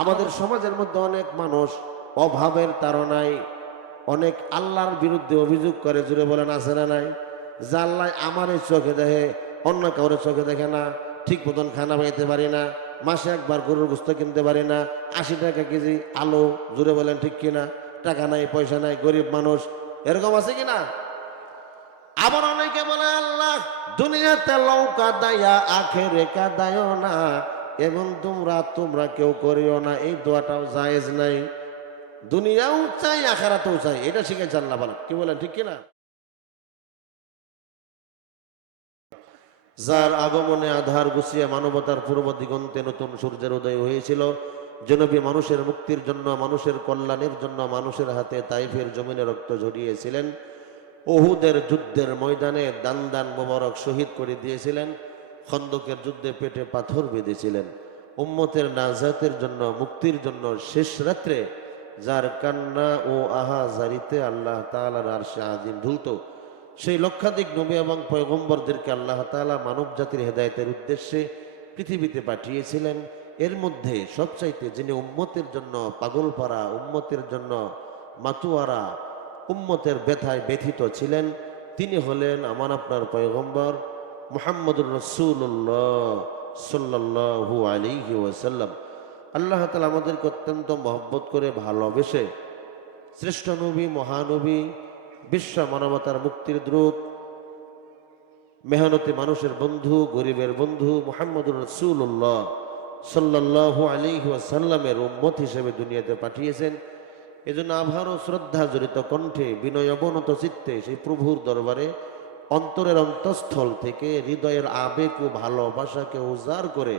আমাদের সমাজের মধ্যে অনেক মানুষ অভাবের তাড়নায় অনেক আল্লাহর বিরুদ্ধে অভিযোগ করে, জুড়ে বলেন আছে না নাই? যে আল্লাহ আমার এই চোখে দেখে, অন্য কাউরে চোখে দেখে না, ঠিক মতন খানা পাইতে পারি না, মাসে একবার গরুর গোস্ত কিনতে পারি না, 80 টাকা কেজি আলু, জুড়ে বলেন ঠিক কিনা? টাকা নাই, পয়সা নাই, গরিব মানুষ, এরকম আছে কিনা? আবার অনেকে বলে আল্লাহ দুনিয়াতে লৌকা দায়া আখেরে কাদায়ও না, এবং তোমরা কেউ করিও না, এই দোয়াটাও জায়েজ নাই। দুনিয়াও চাই আখেরাতেও চাই, এটা শিখেছে আল্লাহ বলেন, কি বলেন ঠিক কিনা? যার আগমনে আধার গুছিয়ে মানবতার পূর্ব দিগন্তে নতুন সূর্যের উদয় হয়েছিল, যে নবী মানুষের মুক্তির জন্য, মানুষের কল্যাণের জন্য মানুষের হাতে তাইফের জমিনে রক্ত ঝরিয়েছিলেন, উহুদের যুদ্ধের ময়দানে দান দান মোবারক শহীদ করে দিয়েছিলেন, খন্দকের যুদ্ধে পেটে পাথর বেঁধেছিলেন, উম্মতের নাজাতের জন্য, মুক্তির জন্য শেষ রাত্রে যার কান্না ও আহাজারিতে আল্লাহ তাআলার আরশে আজিম ধুলত, সেই লক্ষাধিক নবী এবং পয়গম্বরদেরকে আল্লাহ তাআলা মানব জাতির হেদায়েতের উদ্দেশ্যে পৃথিবীতে পাঠিয়েছিলেন। এর মধ্যে সবচাইতে যিনি উম্মতের জন্য পাগলপাড়া, উম্মতের জন্য মাতুয়ারা, উম্মতের ব্যথায় ব্যথিত ছিলেন, তিনি হলেন আমার আপনার পয়গম্বর মুহাম্মদুর রাসূলুল্লাহ সাল্লাল্লাহু আলাইহি ওয়াসাল্লাম। আল্লাহ তাআলা আমাদেরকে অত্যন্ত মহব্বত করে ভালোবেসে শ্রেষ্ঠ নবী, মহানবী, বিশ্ব মানবতার মুক্তির দ্রুত, মেহনতি মানুষের বন্ধু, গরিবের বন্ধু মুহাম্মদুর রাসূলুল্লাহ সাল্লাল্লাহু আলাইহি ওয়াসাল্লামের উম্মত হিসেবে দুনিয়াতে পাঠিয়েছেন। এজন্য আভারও শ্রদ্ধা জড়িত কণ্ঠে, বিনয় অবনত চিত্তে সেই প্রভুর দরবারে অন্তরের অন্তঃস্থল থেকে হৃদয়ের আবেগ ও ভালোবাসাকে উজাড় করে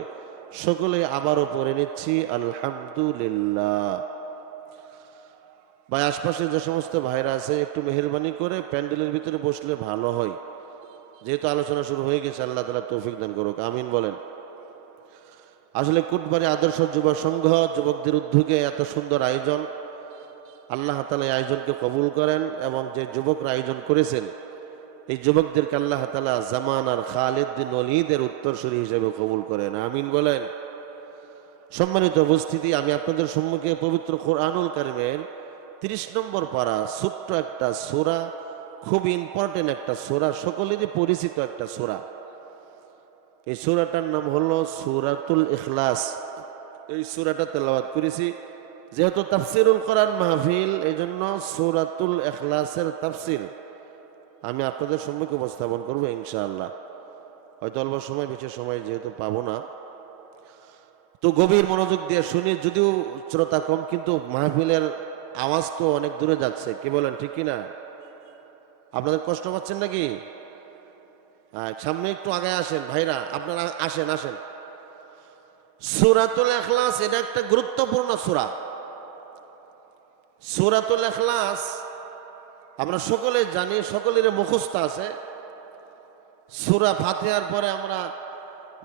সকলে আবারও পড়ে নিচ্ছি আলহামদুলিল্লাহ। ভাই, আশপাশে যে সমস্ত ভাইরা আছে একটু মেহেরবানি করে প্যান্ডেলের ভিতরে বসলে ভালো হয়, যেহেতু আলোচনা শুরু হয়ে গেছে। আল্লাহ তাআলা তৌফিক দান করুক, আমিন বলেন। আসলে কুটবাড়ি আদর্শ যুব সংঘ যুবকদের উদ্যোগে এত সুন্দর আয়োজন, আল্লাহ তাআলা এই আয়োজনকে কবুল করেন, এবং যে যুবকরা আয়োজন করেছেন এই যুবকদেরকে আল্লাহ তাআলা জামানার খালিদ বিন ওয়ালিদের উত্তরসূরি হিসেবে কবুল করেন, আমিন বলেন। সম্মানিত উপস্থিতি, আমি আপনাদের সম্মুখে পবিত্র কোরআনুল কারীমের 30 নম্বর পারা, ছোট্ট একটা সূরা, খুব ইম্পর্টেন্ট একটা সূরা, সকলেরই পরিচিত একটা সূরা। এই সূরাটার নাম হলো সূরাতুল ইখলাস। এই সূরাটা তেলাওয়াত করেছি, যেহেতু তাফসিরুল কোরআন মাহফিল, এই জন্য সূরাতুল ইখলাসের তাফসির আমি আপনাদের সম্মুখে উপস্থাপন করবো ইনশাআল্লাহ। হয়তো অল্প সময়, বেশি সময় যেহেতু পাবো না, তো গভীর মনোযোগ দিয়ে শুনি। যদিও শ্রোতা কম, কিন্তু মাহফিলের আওয়াজ তো অনেক দূরে যাচ্ছে, কি বলেন ঠিক কিনা? আপনাদের কষ্ট পাচ্ছেন নাকি? সামনে একটু আগে আসেন ভাইরা, আপনারা আসেন আসেন। সূরাতুল ইখলাস এটা একটা গুরুত্বপূর্ণ সূরা। সূরাতুল ইখলাস আমরা সকলে জানি, সকলের মুখস্থ আছে। সূরা ফাতিহার পরে আমরা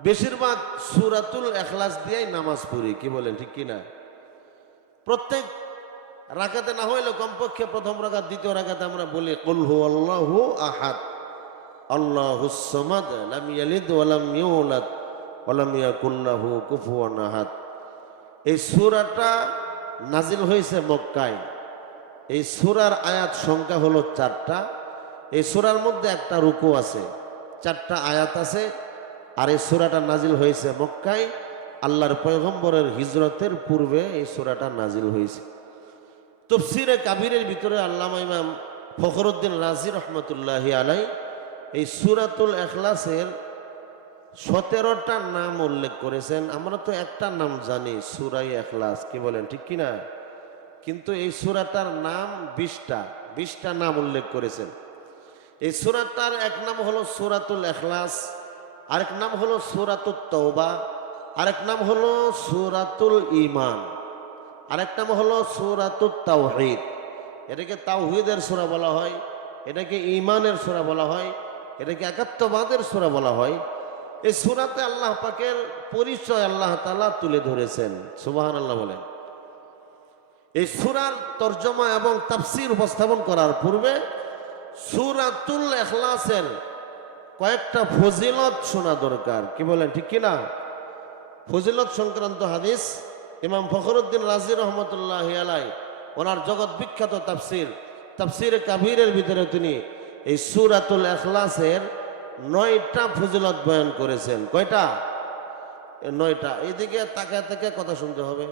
বেশিরভাগ সূরাতুল ইখলাস দিয়েই নামাজ পড়ি, কি বলেন ঠিক কিনা? প্রত্যেক রাকাতে না হইলে কমপক্ষে প্রথম রাকাত, দ্বিতীয় রাকাতে আমরা বলি কুল হুয়াল্লাহু আহাদ আল্লাহুস সামাদ লাম ইয়ালিদ ওয়া লাম ইউলাদ ওয়া লাম ইয়াকুল লাহু কুফুয়ান আহাদ। এই সূরাটা নাজিল হয়েছে মক্কায়। এই সূরার আয়াত সংখ্যা হলো 4টা। এই সূরার মধ্যে একটা রুকু আছে, 4টা আয়াত আছে। আর এই সূরাটা নাজিল হয়েছে মক্কায়, আল্লাহর পয়গম্বরের হিজরতের পূর্বে এই সূরাটা নাজিল হয়েছে। তাফসীরে কাবীরের ভিতরে আল্লামা ইমাম ফখরুদ্দিন রাজি রহমতুল্লাহি আলাই এই সূরাতুল ইখলাসের 17টা নাম উল্লেখ করেছেন। আমরা তো একটা নাম জানি, সূরা ইখলাস, কি বলেন ঠিক কিনা? কিন্তু এই সূরাটার নাম 20টা নাম উল্লেখ করেছেন। এই সূরাটার এক নাম হলো সূরাতুল ইখলাস, আরেক নাম হলো সূরাতুত তাওবা, আরেক নাম হলো সূরাতুল ঈমান, আরেক নাম হলো সূরাতুত তাওহীদ। এটাকে তাওহীদের সূরা বলা হয়, এটাকে ঈমানের সূরা বলা হয়, এটাকে একাত্মবাদের সূরা বলা হয়। এই সূরাতে আল্লাহ পাকের পরিচয় আল্লাহ তাআলা তুলে ধরেছেন, সুবহানাল্লাহ বলেন। এই সূরার তরজমা এবং তাফসীর উপস্থাপন করার পূর্বে সূরাতুল ইখলাসের কয়েকটা ফজিলত শোনা দরকার, কি বলেন ঠিক কিনা? ফজিলত সংক্রান্ত হাদিস ইমাম ফখরুদ্দিন রাজি রহমতুল্লাহ আলাই ওনার জগৎ বিখ্যাত তাফসিরে কাবীরের ভিতরে তিনি এই সূরাতুল ইখলাসের 9টা ফজিলত বয়ান করেছেন। কয়টা? 9টা। এইদিকে তাকায় তাকায় কথা শুনতে হবে,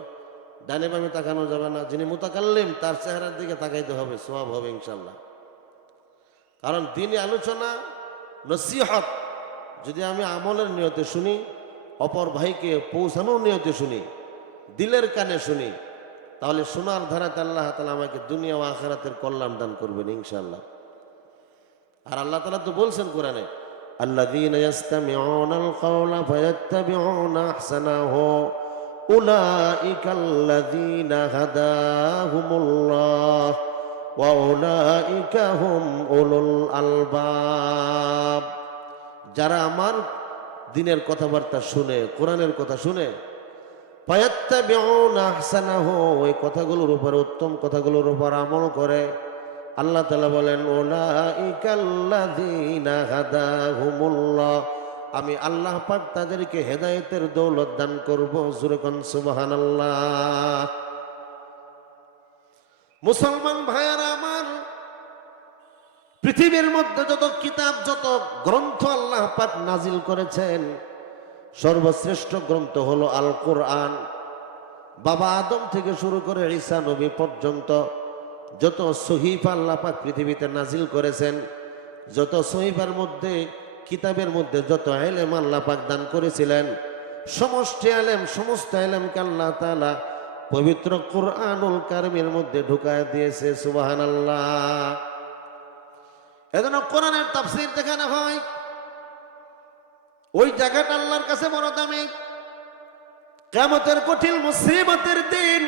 ডানে বামে তাকানো যাবে না। যিনি মুতাকাল্লিম তার চেহারার দিকে তাকাইতে হবে, সওয়াব হবে ইনশাআল্লাহ। কারণ দ্বীনি আলোচনা, নসিহত যদি আমি আমলের নিয়তে শুনি, অপর ভাইকে পৌঁছানোর নিয়তে শুনি, দিলের কানে শুনি, তাহলে শোনার ধারাতে আল্লাহ তাআলা আমাকে দুনিয়া ও আখিরাতের কল্যাণ দান করবেন ইনশাআল্লাহ। আর আল্লাহ তাআলা তো বলছেন কোরআনে, আল্লাযীনা ইয়াসতামিউনাল কাওলা ফায়াত্তাবিউনা আহসানাহু উলাইকাল্লাযীনা হাদাহুমুল্লাহ ওয়া উলাইকা হুম উলুল আলবাব। যারা আমার দ্বীনের কথাবার্তা শুনে, কোরআনের কথা শুনে, ফায়াত্তাবিউনা আহসানাহু, ওই কথাগুলোর উপর, উত্তম কথাগুলোর উপর আমল করে, আল্লাহ তাআলা বলেন উলাইকাল্লাযীনা হাদাহুমুল্লাহ, আমি আল্লাহ পাক তাদেরকে হেদায়েতের দৌলত দান করব। জোরে কোন সুবহানাল্লাহ। মুসলমান ভাইয়েরা আমার, পৃথিবীর মধ্যে যত কিতাব, যত গ্রন্থ আল্লাহ পাক নাজিল করেছেন, সর্বশ্রেষ্ঠ গ্রন্থ হলো আল কোরআন। বাবা আদম থেকে শুরু করে ঈসা নবী পর্যন্ত যত সহিফা আল্লাহ পাক পৃথিবীতে নাজিল করেছেন, যত সহিফার মধ্যে, কিতাবের মধ্যে যত ইলম আল্লাহ পাক দান করেছিলেন, সমষ্টি ইলম, সমস্ত ইলমকে আল্লাহ তাআলা পবিত্র কোরআনুল কারীমের মধ্যে ঢুকায় দিয়েছে। সুবহানাল্লাহ। এজন্য কোরআনের তাফসীর দেখানো হয়, ওই জায়গাটা আল্লাহর কাছে বড় দামি। কিয়ামতের কঠিন মুসিবতের দিন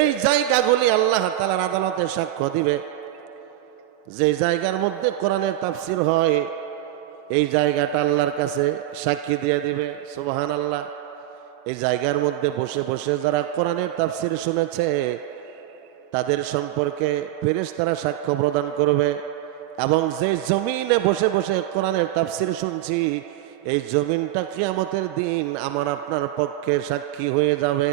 এই জায়গাগুলি আল্লাহ তাআলার আদালতে সাক্ষ্য দিবে। যে জায়গার মধ্যে কোরআনের তাফসীর হয়, এই জায়গাটা আল্লাহর কাছে সাক্ষী দিয়ে দিবে। সুবহানাল্লাহ। এই জায়গার মধ্যে বসে বসে যারা কোরআনের তাফসীর শুনেছে, তাদের সম্পর্কে ফেরেশতারা সাক্ষ্য প্রদান করবে। এবং যে জমিনে বসে বসে কোরআনের তাফসীর শুনছি, এই জমিনটা কিয়ামতের দিন আমার আপনার পক্ষে সাক্ষী হয়ে যাবে।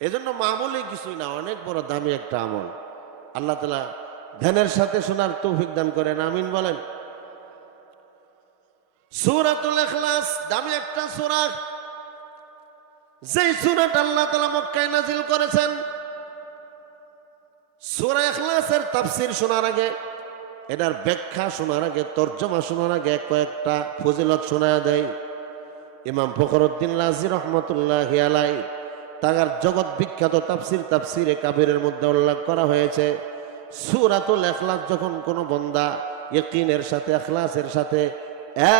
এজন্য মামুলি কিছুই না, অনেক বড় দামি একটা আমল। আল্লাহ তাআলা ধ্যানের সাথে শোনার তৌফিক দান করেন, আমিন বলেন। সূরাতুল ইখলাস দামি একটা সূরা, যেই সূরাটা আল্লাহ তাআলা মক্কায় নাজিল করেছেন। সূরা ইখলাসের তাফসীর শোনার আগে, এটার ব্যাখ্যা শোনার আগে, তরজমা শোনার আগে কয়েকটা ফজিলত শোনায়া দেয়। ইমাম ফখরুদ্দিন রাজি রহমতুল্লাহি আলাইহি তার জগৎ বিখ্যাত তাফসিরে কাবীরের মধ্যে উল্লেখ করা হয়েছে, সূরাতুল ইখলাস যখন কোনো বান্দা ইয়াকিনের সাথে, ইখলাসের সাথে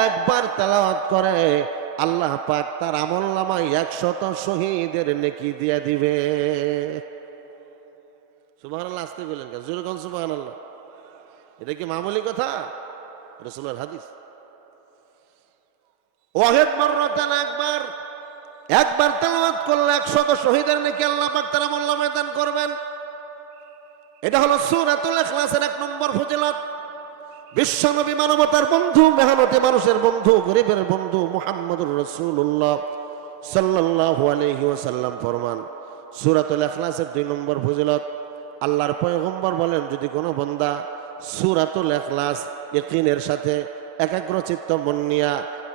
একবার তেলাওয়াত করে, আল্লাহ পাক তার আমলনামায় 100 শহীদের নেকি দিয়ে দিবে। সুবহানাল্লাহ। আসতে বললেন কেন? জোরে কোন সুবহানাল্লাহ। এটা কি মামুলি কথা? রাসূলের হাদিস। ওয়াহিদ মাররাতান, একবার তেলাওয়াত করলে 100 শহীদের নেকি আল্লাহ পাক তার আমলনামায় দান করবেন। এটা হলো সূরাতুল ইখলাসের 1 নম্বর ফজিলত। বিশ্বনবী, মানবতার বন্ধু, মেহনতি মানুষের বন্ধু, গরিবের বন্ধু মুহাম্মদুর রাসূলুল্লাহ সাল্লাল্লাহু আলাইহি ওয়াসাল্লাম ফরমান, সূরাতুল ইখলাসের 2 নম্বর ফজিলত, আল্লাহর পয়গম্বর বলেন, যদি কোনো বান্দা সূরাতুল ইখলাস ইয়াকিনের সাথে একাগ্রচিত্ত মন নিয়া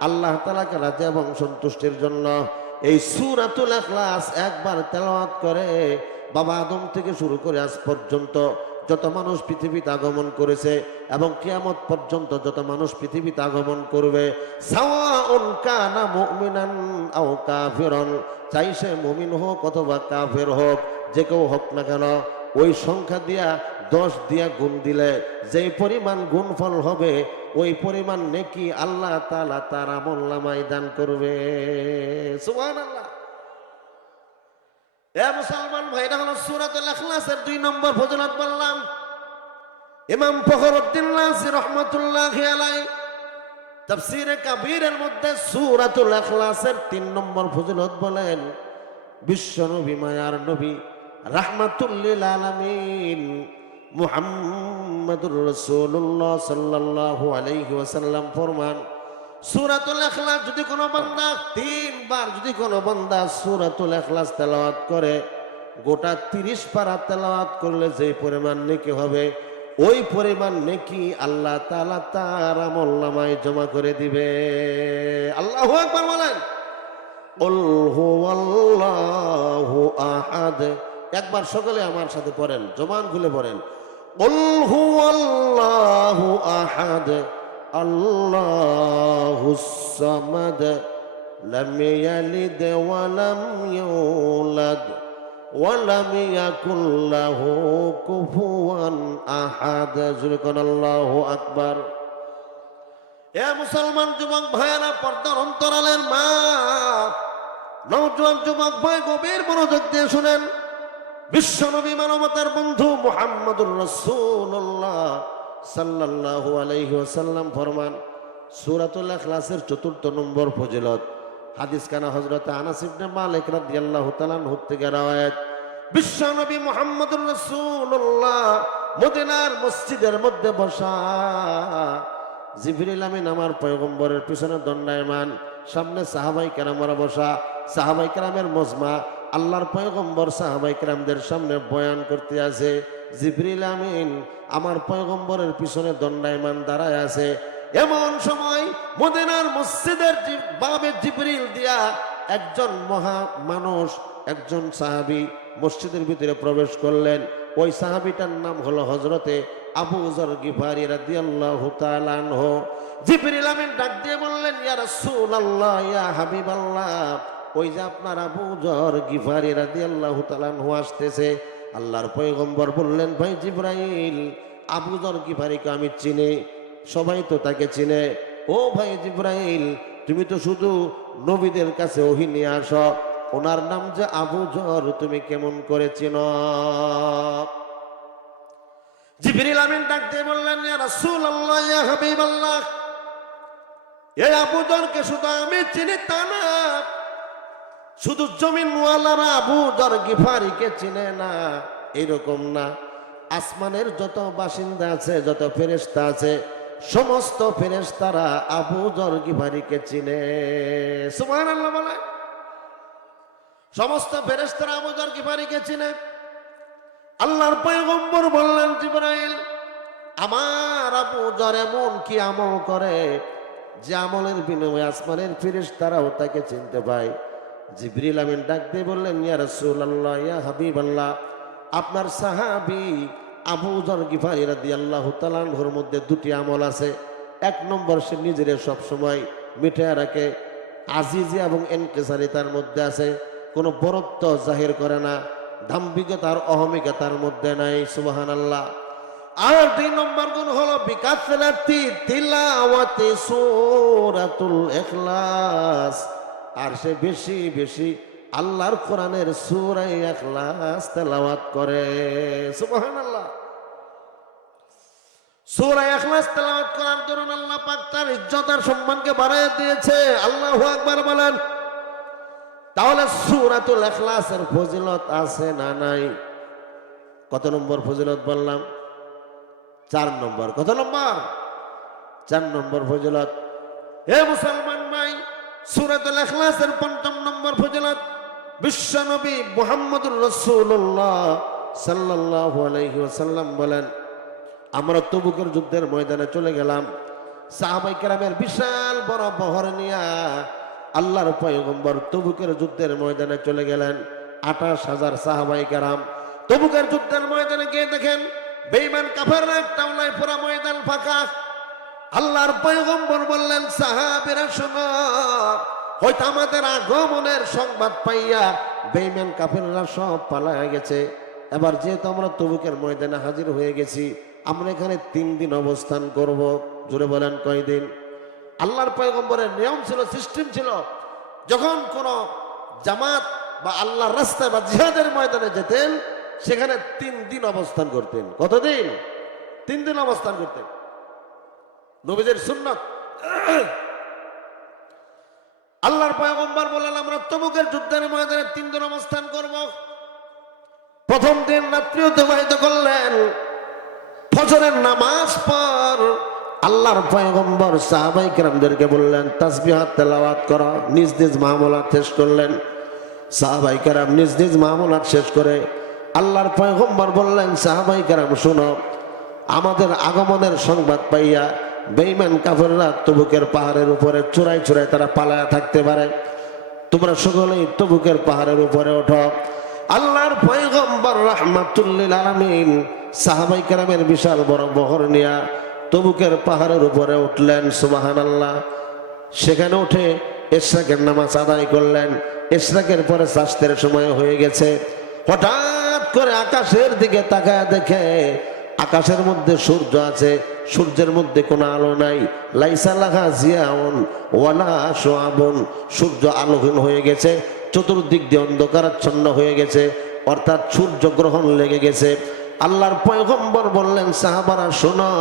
আল্লাহ তাআলাকে রাজি এবং সন্তুষ্টির জন্য এই সূরাতুল ইখলাস একবার তেলাওয়াত করে, বাবা আদম থেকে শুরু করে আজ পর্যন্ত যত মানুষ পৃথিবীতে আগমন করেছে এবং কিয়ামত পর্যন্ত যত মানুষ পৃথিবীতে আগমন করবে, সাওয়াউন কানা মুমিনান আও কাফিরান, চাই সে মুমিন হোক অথবা কাফের হোক, যে কেউ হোক না কেন, ওই সংখ্যা দিয়া 10 দিয়া গুণ দিলে যেই পরিমাণ গুণফল হবে, ওই পরিমাণ নেকি আল্লাহ তাআলা তার আমলনামায় দান করবে। সুবহানাল্লাহ। এ মুসলমান ভাইরা, হলো সূরাতুল ইখলাসের 2 নম্বর ফজিলত বললাম। ইমাম ফখরুদ্দিন রাজি রহমাতুল্লাহি আলাইহি তাফসীরে কাবীরের মধ্যে সূরাতুল ইখলাসের 3 নম্বর ফজিলত বলেন, বিশ্বনবী, মায়ার নবী, রাহমাতুল লিল আলামিন মুহাম্মাদুর রাসূলুল্লাহ সাল্লাল্লাহু আলাইহি ওয়াসাল্লাম ফরমান, সূরাতুল ইখলাস যদি কোনো বান্দা 3 বার যদি কোনো বান্দা সূরাতুল ইখলাস তেলাওয়াত করে, গোটা 30 পারা তেলাওয়াত করলে যে পরিমাণ নেকি হবে, ওই পরিমাণ নেকি আল্লাহ তাআলা তার আমলনামায় জমা করে দিবে। আল্লাহু আকবার বলেন। কুল হুয়াল্লাহু আহাদ। একবার সকলে আমার সাথে পড়েন, জবান খুলে পড়েন। কুল হুয়াল্লাহু আহাদ আল্লাহুস সামাদ লাম ইয়ালিদ ওয়া লাম ইউলাদ ওয়া লাম ইয়াকুল লাহু কুফুয়ান আহাদ। জোরে কোন আল্লাহু আকবার। এ মুসলমান যুবক ভাইয়েরা, পর্দার অন্তরালের মা, নওজোয়ান যুবক ভাই, গভীর মনোযোগ দিয়ে শুনেন। বিশ্বনবী মানবতার বন্ধু মুহাম্মদুর রাসূলুল্লাহ সাল্লাল্লাহু আলাইহি ওয়াসাল্লাম ফরমান, সূরাতুল ইখলাসের 4 নম্বর ফজিলত। হাদিস কানা হযরত আনাস ইবনে মালিক রাদিয়াল্লাহু তাআলা আনহু থেকে রওয়ায়াত। বিশ্বনবী মুহাম্মদুর রাসূলুল্লাহ মদিনার মসজিদের মধ্যে বসা, জিবরিল আমিন আমার পয়গম্বরের পিছনে দণ্ডায়মান, সামনে সাহাবাই কেরামরা বসা, সাহাবাই কেরামের মজমা, আল্লাহর পয়গম্বর সাহাবাই কেরামদের সামনে বয়ান করতে আছে। জিবরিল আমিন আমার পয়গম্বরের পিছনে দণ্ডায়মান দাঁড়ায় আছে। এমন সময় মদিনার মসজিদের বাবে জিবরিল দিয়া একজন মহা মানুষ, একজন সাহাবী মসজিদের ভিতরে প্রবেশ করলেন। ওই সাহাবীটার নাম হলো হযরতে আবু যর গিফারি রাদিয়াল্লাহু তাআলা আনহু। জিবরিল আমিন ডাক দিয়ে বললেন, ইয়া রাসূলুল্লাহ, ইয়া হাবিবাল্লাহ, ওই যে আপনার আবু যর গিফারি রাদিয়াল্লাহু তাআলা আনহু আসতেছে। আল্লাহর পয়গম্বর বললেন, ভাই জিবরাইল, আবু যর গিফারিকে আমি চিনি, সবাই তো তাকে চিনে। ও ভাই জিবরাইল, তুমি তো শুধু নবীদের কাছে ওহী নিয়ে আসো, ওনার নাম যে আবু যর, তুমি কেমন করে চিনো? জিবরিল আমিন ডাক দিয়ে বললেন, ইয়া রাসূলুল্লাহ, ইয়া হাবিবাল্লাহ, এই আবু যরকে শুধু আমি চিনি তা না, শুধু জমিনওয়ালারা আবু যর গিফারিকে চিনে না এরকম না। আসমানের যত বাসিন্দা আছে, যত ফেরেশতা আছে, সমস্ত ফেরেশতারা আবু যর গিফারিকে চিনে। সুবহানাল্লাহ বলে। সমস্ত ফেরেশতারা আবু যর গিফারিকে চিনে। আল্লাহর পয়গম্বর বললেন, জিবরাইল, আমার আবু যর এমন কি আমল করে যে আমলের বিনিময়ে আসমানের ফেরেশতারাও তাকে চিনতে পায়। জিবরিল আমিন ডাক দিয়ে বললেন, ইয়া রাসূলুল্লাহ, ইয়া হাবিবাল্লাহ, আপনার সাহাবী আবু যর গিফারি রাদিয়াল্লাহু তাআলা আনহুর মধ্যে 2টি আমল আছে। 1 নম্বর, সে নিজের সব সময় মিটায় রাখে, আজিজি এবং ইনকিসারিতার মধ্যে আছে, কোনো বরত্ব জাহির করে না, দাম্ভিকতার অহমিকতার মধ্যে নাই। সুবহানাল্লাহ। আর 2 নম্বর গুণ হলো বিকাসরাতি তিলাওয়াতি সূরাতুল ইখলাস, আর সে বেশি বেশি আল্লাহর কোরআনের সূরা ইখলাস তেলাওয়াত করে। সুবহানাল্লাহ। সূরা ইখলাস তেলাওয়াত করার দরুন আল্লাহ পাক তার ইজ্জত আর সম্মানকে বাড়ায় দিয়েছে। আল্লাহু আকবার বলেন। তাহলে সূরাতুল ইখলাসের ফজিলত আছে না নাই? কত নম্বর ফজিলত বললাম? 4 নম্বর। কত নম্বর? 4 নম্বর ফজিলত। হে মুসলমান ভাই, সূরাতুল ইখলাসের 5ম নম্বর ফজিলত, বিশ্বনবী মুহাম্মদুর রাসূলুল্লাহ সাল্লাল্লাহু আলাইহি ওয়াসাল্লাম বলেন, আমরা তবুকের যুদ্ধের ময়দানে চলে গেলাম। সাহাবায়ে কেরামের বিশাল বড় বহর নিয়ে আল্লাহর পয়গম্বর তবুকের যুদ্ধের ময়দানে চলে গেলেন। 28,000 সাহাবায়ে কেরাম তবুকের যুদ্ধের ময়দানে গিয়ে দেখেন বেঈমান কাফেররা একটাও নাই, পুরো ময়দান ফাঁকা। আল্লাহর পয়গম্বর বললেন, সাহাবীরা শোনো, হয়তো আমাদের আগমনের সংবাদ পাইয়া বেঈমান কাফেররা সব পালায়া গেছে। এবার যেহেতু আমরা তবুকের ময়দানে হাজির হয়ে গেছি, আমরা এখানে 3 দিন অবস্থান করব। জোরে বলেন, কয়দিন? আল্লাহর পয়গম্বরের নিয়ম ছিল, সিস্টেম ছিল, যখন কোন জামাত বা আল্লাহর রাস্তায় বা জিহাদের ময়দানে যেতেন, সেখানে 3 দিন অবস্থান করতেন। কতদিন? 3 দিন অবস্থান করতেন, নবীদের সুন্নাত। আল্লাহর পয়গম্বর বললেন, আমরা তবুকের যুদ্ধের ময়দানে 3 দিন অবস্থান করব। প্রথম দিন রাত্রি অতিবাহিত করলেন, ফজরের নামাজ পর আল্লাহর পয়গম্বর সাহাবায়ে কেরামদেরকে বললেন তাসবিহাত তেলাওয়াত করো। নিজ নিজ মামুলাত শেষ করলেন। সাহাবায়ে কেরাম নিজ নিজ মামুলাত শেষ করে আল্লাহর পয়গম্বর বললেন সাহাবায়ে কেরাম শোনো, আমাদের আগমনের সংবাদ পাইয়া বেঈমান কাফেররা তবুকের পাহাড়ের উপরে চূড়ায় চূড়ায় তারা পালায়া থাকতে পারে, তোমরা সকলেই তবুকের পাহাড়ের উপরে ওঠো। আল্লাহর পয়গম্বর রাহমাতুল লিল আলামিন সাহাবায়ে কেরামের বিশাল বড় বহর নিয়া তবুকের পাহাড়ের উপরে উঠলেন। সুবহানাল্লাহ। সেখানে উঠে ইশরাকের নামাজ আদায় করলেন। ইশরাকের পরে সাস্তের সময় হয়ে গেছে। হঠাৎ করে আকাশের দিকে তাকায় দেখে আকাশের মধ্যে সূর্য আছে, সূর্যের মধ্যে কোনো আলো নাই। লাইসা লাহা জিয়াউন ওয়ালা শুআবুন, সূর্য আলোহীন হয়ে গেছে, চতুর্দিক দিয়ে অন্ধকারাচ্ছন্ন হয়ে গেছে, অর্থাৎ সূর্যগ্রহণ লেগে গেছে। আল্লাহর পয়গম্বর বললেন সাহাবারা শোনো,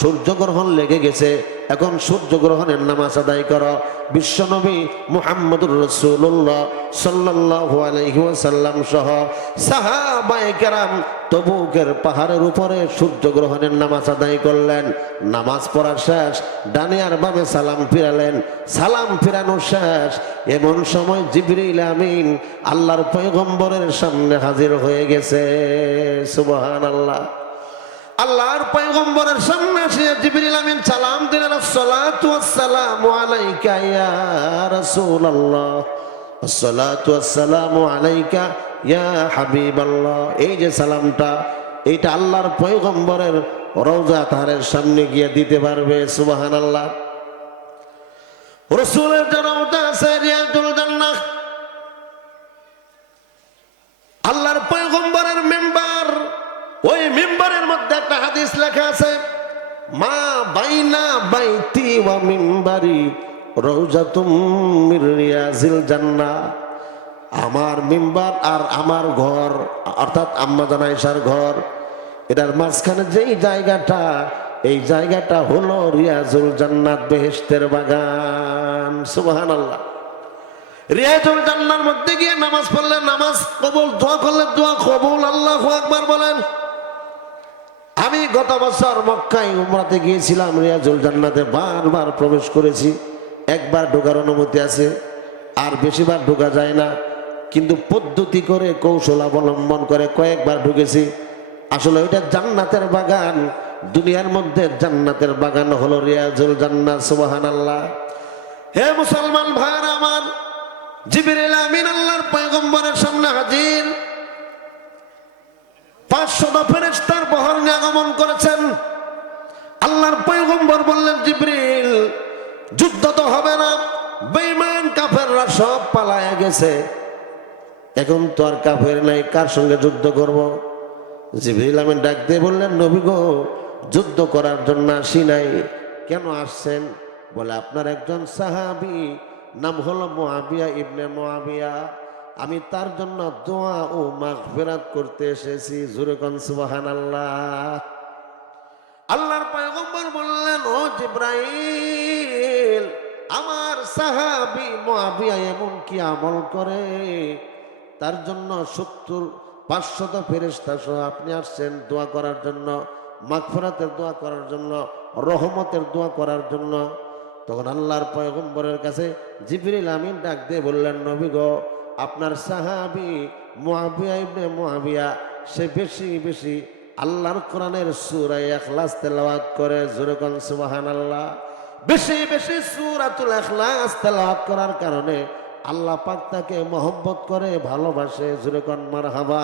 সূর্যগ্রহণ লেগে গেছে, এখন সূর্যগ্রহণের নামাজ আদায় করো। বিশ্বনবী মুহাম্মদুর রাসূলুল্লাহ সাল্লাল্লাহু আলাইহি ওয়াসাল্লাম সহ সাহাবায়ে কেরাম তবুকের পাহাড়ের উপরে সূর্যগ্রহণের নামাজ আদায় করলেন। নামাজ পড়া শেষ, ডানে আর বামে সালাম ফিরালেন। সালাম ফিরানো শেষ, এমন সময় জিবরিল আমিন আল্লাহর পয়গম্বরের সামনে হাজির হয়ে গেছে। সুবহানাল্লাহ। আল্লাহর পয়গম্বরের সামনে এসে জিবরিল আমিন সালাম দিলেন, আসসালাতু ওয়াসসালামু আলাইকা ইয়া রাসূলুল্লাহ, আসসালাতু ওয়াসসালামু আলাইকা ইয়া হাবিবাল্লাহ। এই যে সালামটা, এইটা আল্লাহর পয়গম্বরের রওজা তাহারের সামনে গিয়ে দিতে পারবে। সুবহানাল্লাহ। রাসূলের যে রওজা আছে রিয়াজুল জান্নাহ, আল্লাহর পয়গম্বরের মিম্বার, ওই মিম্বারের মধ্যে একটা হাদিস লেখা আছে, মা বাইনা বাইতি ওয়া মিম্বারি রওজাতুম মির রিয়াজিল জান্নাহ। আমার মিম্বার আর আমার ঘর, অর্থাৎ আম্মা জান আয়েশার ঘর, এটার মাঝখানে যেই জায়গাটা, এই জায়গাটা হলো রিয়াজুল জান্নাত, বেহেশতের বাগান। সুবহানাল্লাহ। রিয়াজুল জান্নার মধ্যে গিয়ে নামাজ পড়লে নামাজ কবুল, দোয়া করলে দোয়া কবুল। আল্লাহু আকবার বলেন। আমি গত বছর মক্কায় উমরাতে গিয়েছিলাম, রিয়াজুল জান্নাতে বারবার প্রবেশ করেছি। একবার ঢোকার অনুমতি আছে, আর বেশিবার ঢোকা যায় না, কিন্তু পদ্ধতি করে কৌশল অবলম্বন করে কয়েকবার ঢুকেছি। আসলে ওইটা জান্নাতের বাগান, দুনিয়ার মধ্যে জান্নাতের বাগান হলো রিয়াজুল জান্নাত। সুবহানাল্লাহ। হে মুসলমান ভাইরা আমার, জিবরিল আমিন আল্লাহর পয়গম্বরের সামনে হাজির। 500 ফেরেশতার বহর নিয়ে আগমন করেছেন। আল্লাহর পয়গম্বর বললেন, জিবরিল যুদ্ধ তো হবে না, বেঈমান কাফেররা সব পালায়া গেছে, এখন তো আর কাফের নাই, কার সঙ্গে যুদ্ধ করব? জিবরিল আমিন ডাক দিয়ে বললেন, নবী গো, যুদ্ধ করার জন্য আসি নাই। কেন আসছেন? বলে আপনার একজন সাহাবী নাম হলো মুআবিয়া ইবনে মুআবিয়া, আমি তার জন্য দোয়া ও মাগফিরাত করতে এসেছি। জোরে কোন সুবহানাল্লাহ। আল্লাহর পয়গম্বর বললেন, ও জিবরাইল, আমার সাহাবী মুআবিয়া এমন কি আমল করে তার জন্য 500 ফেরেশতা সহ আপনি আসছেন দোয়া করার জন্য, মাগফিরাতের দোয়া করার জন্য, রহমতের দোয়া করার জন্য। তখন আল্লাহর পয়গম্বরের কাছে জিবরিল আমিন ডাক দিয়ে বললেন, নবী গো, আপনার সাহাবী মুআবিয়া ইবনে মুআবিয়া সে বেশি বেশি আল্লাহর কোরআনের সূরা ইখলাস তেলাওয়াত করে। জোরে কোন সুবহানাল্লাহ। বেশি বেশি সূরাতুল ইখলাস তেলাওয়াত করার কারণে আল্লাহ পাক তাকে মহব্বত করে, ভালোবাসে। জোরে কোন মারহাবা।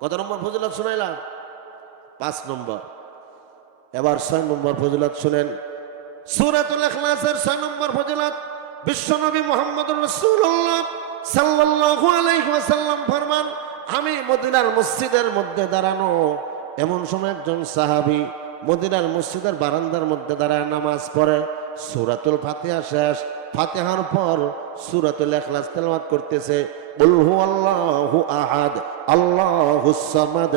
কত নম্বর ফজিলত শুনাইলাম? 5 নম্বর। এবার 6 নম্বর ফজিলত শুনেন। সূরাতুল ইখলাসের 6 নম্বর ফজিলত, বিশ্বনবী মুহাম্মদুর রাসূলুল্লাহ সাল্লাল্লাহু আলাইহি ওয়াসাল্লাম ফরমান, আমি মদিনার মসজিদের মধ্যে দাঁড়ানো, এমন সময় একজন সাহাবী মদিনার মসজিদের বারান্দার মধ্যে দাঁড়ায় নামাজ পড়ে। সূরাতুল ফাতিহা শেষ, ফাতিহার পর সূরাতুল ইখলাস তেলাওয়াত করতেছে। কুল হুয়াল্লাহু আহাদ আল্লাহুস সামাদ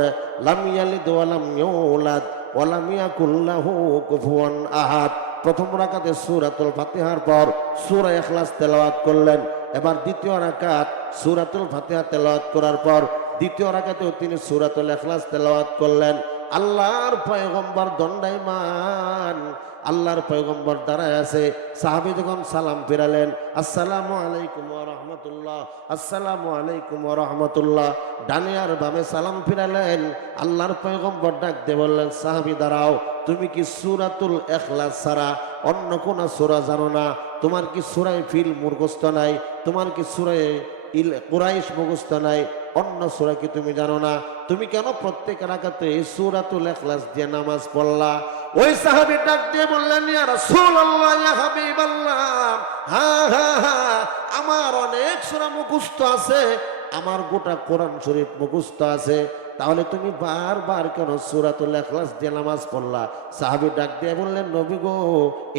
লাম ইয়ালিদ ওয়া লাম ইউলাদ ওয়া লাম ইয়াকুল লাহু কুফুয়ান আহাদ। প্রথম রাকাতে সূরাতুল ফাতিহার পর সূরা ইখলাস তেলাওয়াত করলেন। এবার দ্বিতীয় রাকাত সূরাতুল ফাতিহা তেলাওয়াত করার পর দ্বিতীয় রাকাতেও তিনি সূরাতুল ইখলাস তেলাওয়াত করলেন। আল্লাহর পয়গম্বর দণ্ডায়মান, আল্লাহর পয়গম্বর দাঁড়ায় আছে। সাহাবী যখন সালাম ফিরালেন, আসসালামু আলাইকুম ওয়া রাহমাতুল্লাহ, আসসালামু আলাইকুম ওয়া রাহমাতুল্লাহ, ডানে আর বামে সালাম ফিরালেন। আল্লাহর পয়গম্বর ডাক দিয়ে বললেন, সাহাবী দাঁড়াও, তুমি কি সূরাতুল ইখলাস ছাড়া অন্য কোন সূরা জানো না? তোমার কি সূরা ফিল মুখস্থ নাই? তোমার কি সূরা কুরাইশ মুখস্থ নাই? অন্য সূরা কি তুমি জানো না? তুমি কেন প্রত্যেক রাকাতে এই সূরাতুল ইখলাস দিয়ে নামাজ পড়লা? ওই সাহাবী ডাক দিয়ে বললেন, ইয়া রাসূলুল্লাহ, ইয়া হাবিবাল্লাহ, হ্যাঁ হ্যাঁ হ্যাঁ, আমার অনেক সূরা মুখস্থ আছে, আমার গোটা কোরআন শরীফ মুখস্থ আছে, তাহলে তুমি বারবার কেন সূরাতুল ইখলাস দিয়ে নামাজ পড়লা? সাহাবী ডাক দিয়ে বললেন, নবী গো,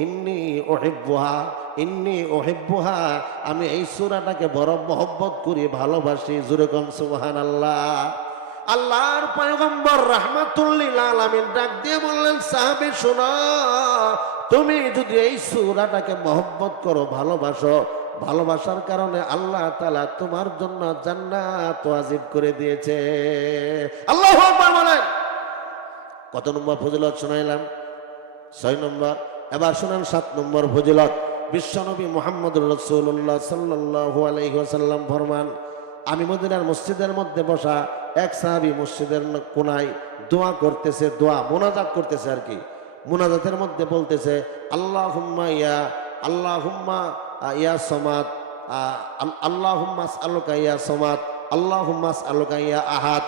ইন্নী উহিব্বুহা, ইন্নী উহিব্বুহা, আমি এই সূরাটাকে বড় মহব্বত করি, ভালোবাসি। জোরে কোন সুবহানাল্লাহ। আল্লাহর পয়গম্বর রাহমাতুল লিল আলামিন ডাক দিয়ে বললেন, সাহাবী শোনো, তুমি যদি এই সূরাটাকে মহব্বত করো, ভালোবাসো, ভালোবাসার কারণে আল্লাহ তাআলা তোমার জন্য জান্নাত ওয়াজিব করে দিয়েছে। আল্লাহু আকবার বলেন। কত নম্বর ফজিলত শোনাইলাম? 6 নম্বর। এবার শুনেন 7 নম্বর ফজিলত। বিশ্বনবী মুহাম্মদুর রাসূলুল্লাহ সাল্লাল্লাহু আলাইহি ওয়াসাল্লাম ফরমান, আমি মদিনার মসজিদের মধ্যে বসা এক সাহাবী মসজিদের কোনায় দোয়া করতেছে, দোয়া মোনাজাত করতেছে আর কি। মোনাজাতের মধ্যে বলতেছে, আল্লাহুম্মা ইয়া, আল্লাহুম্মা ইয়া সামাদ, আল্লাহুম্মা আসআলুকা ইয়া সামাদ, আল্লাহুম্মা আসআলুকা ইয়া আহাদ।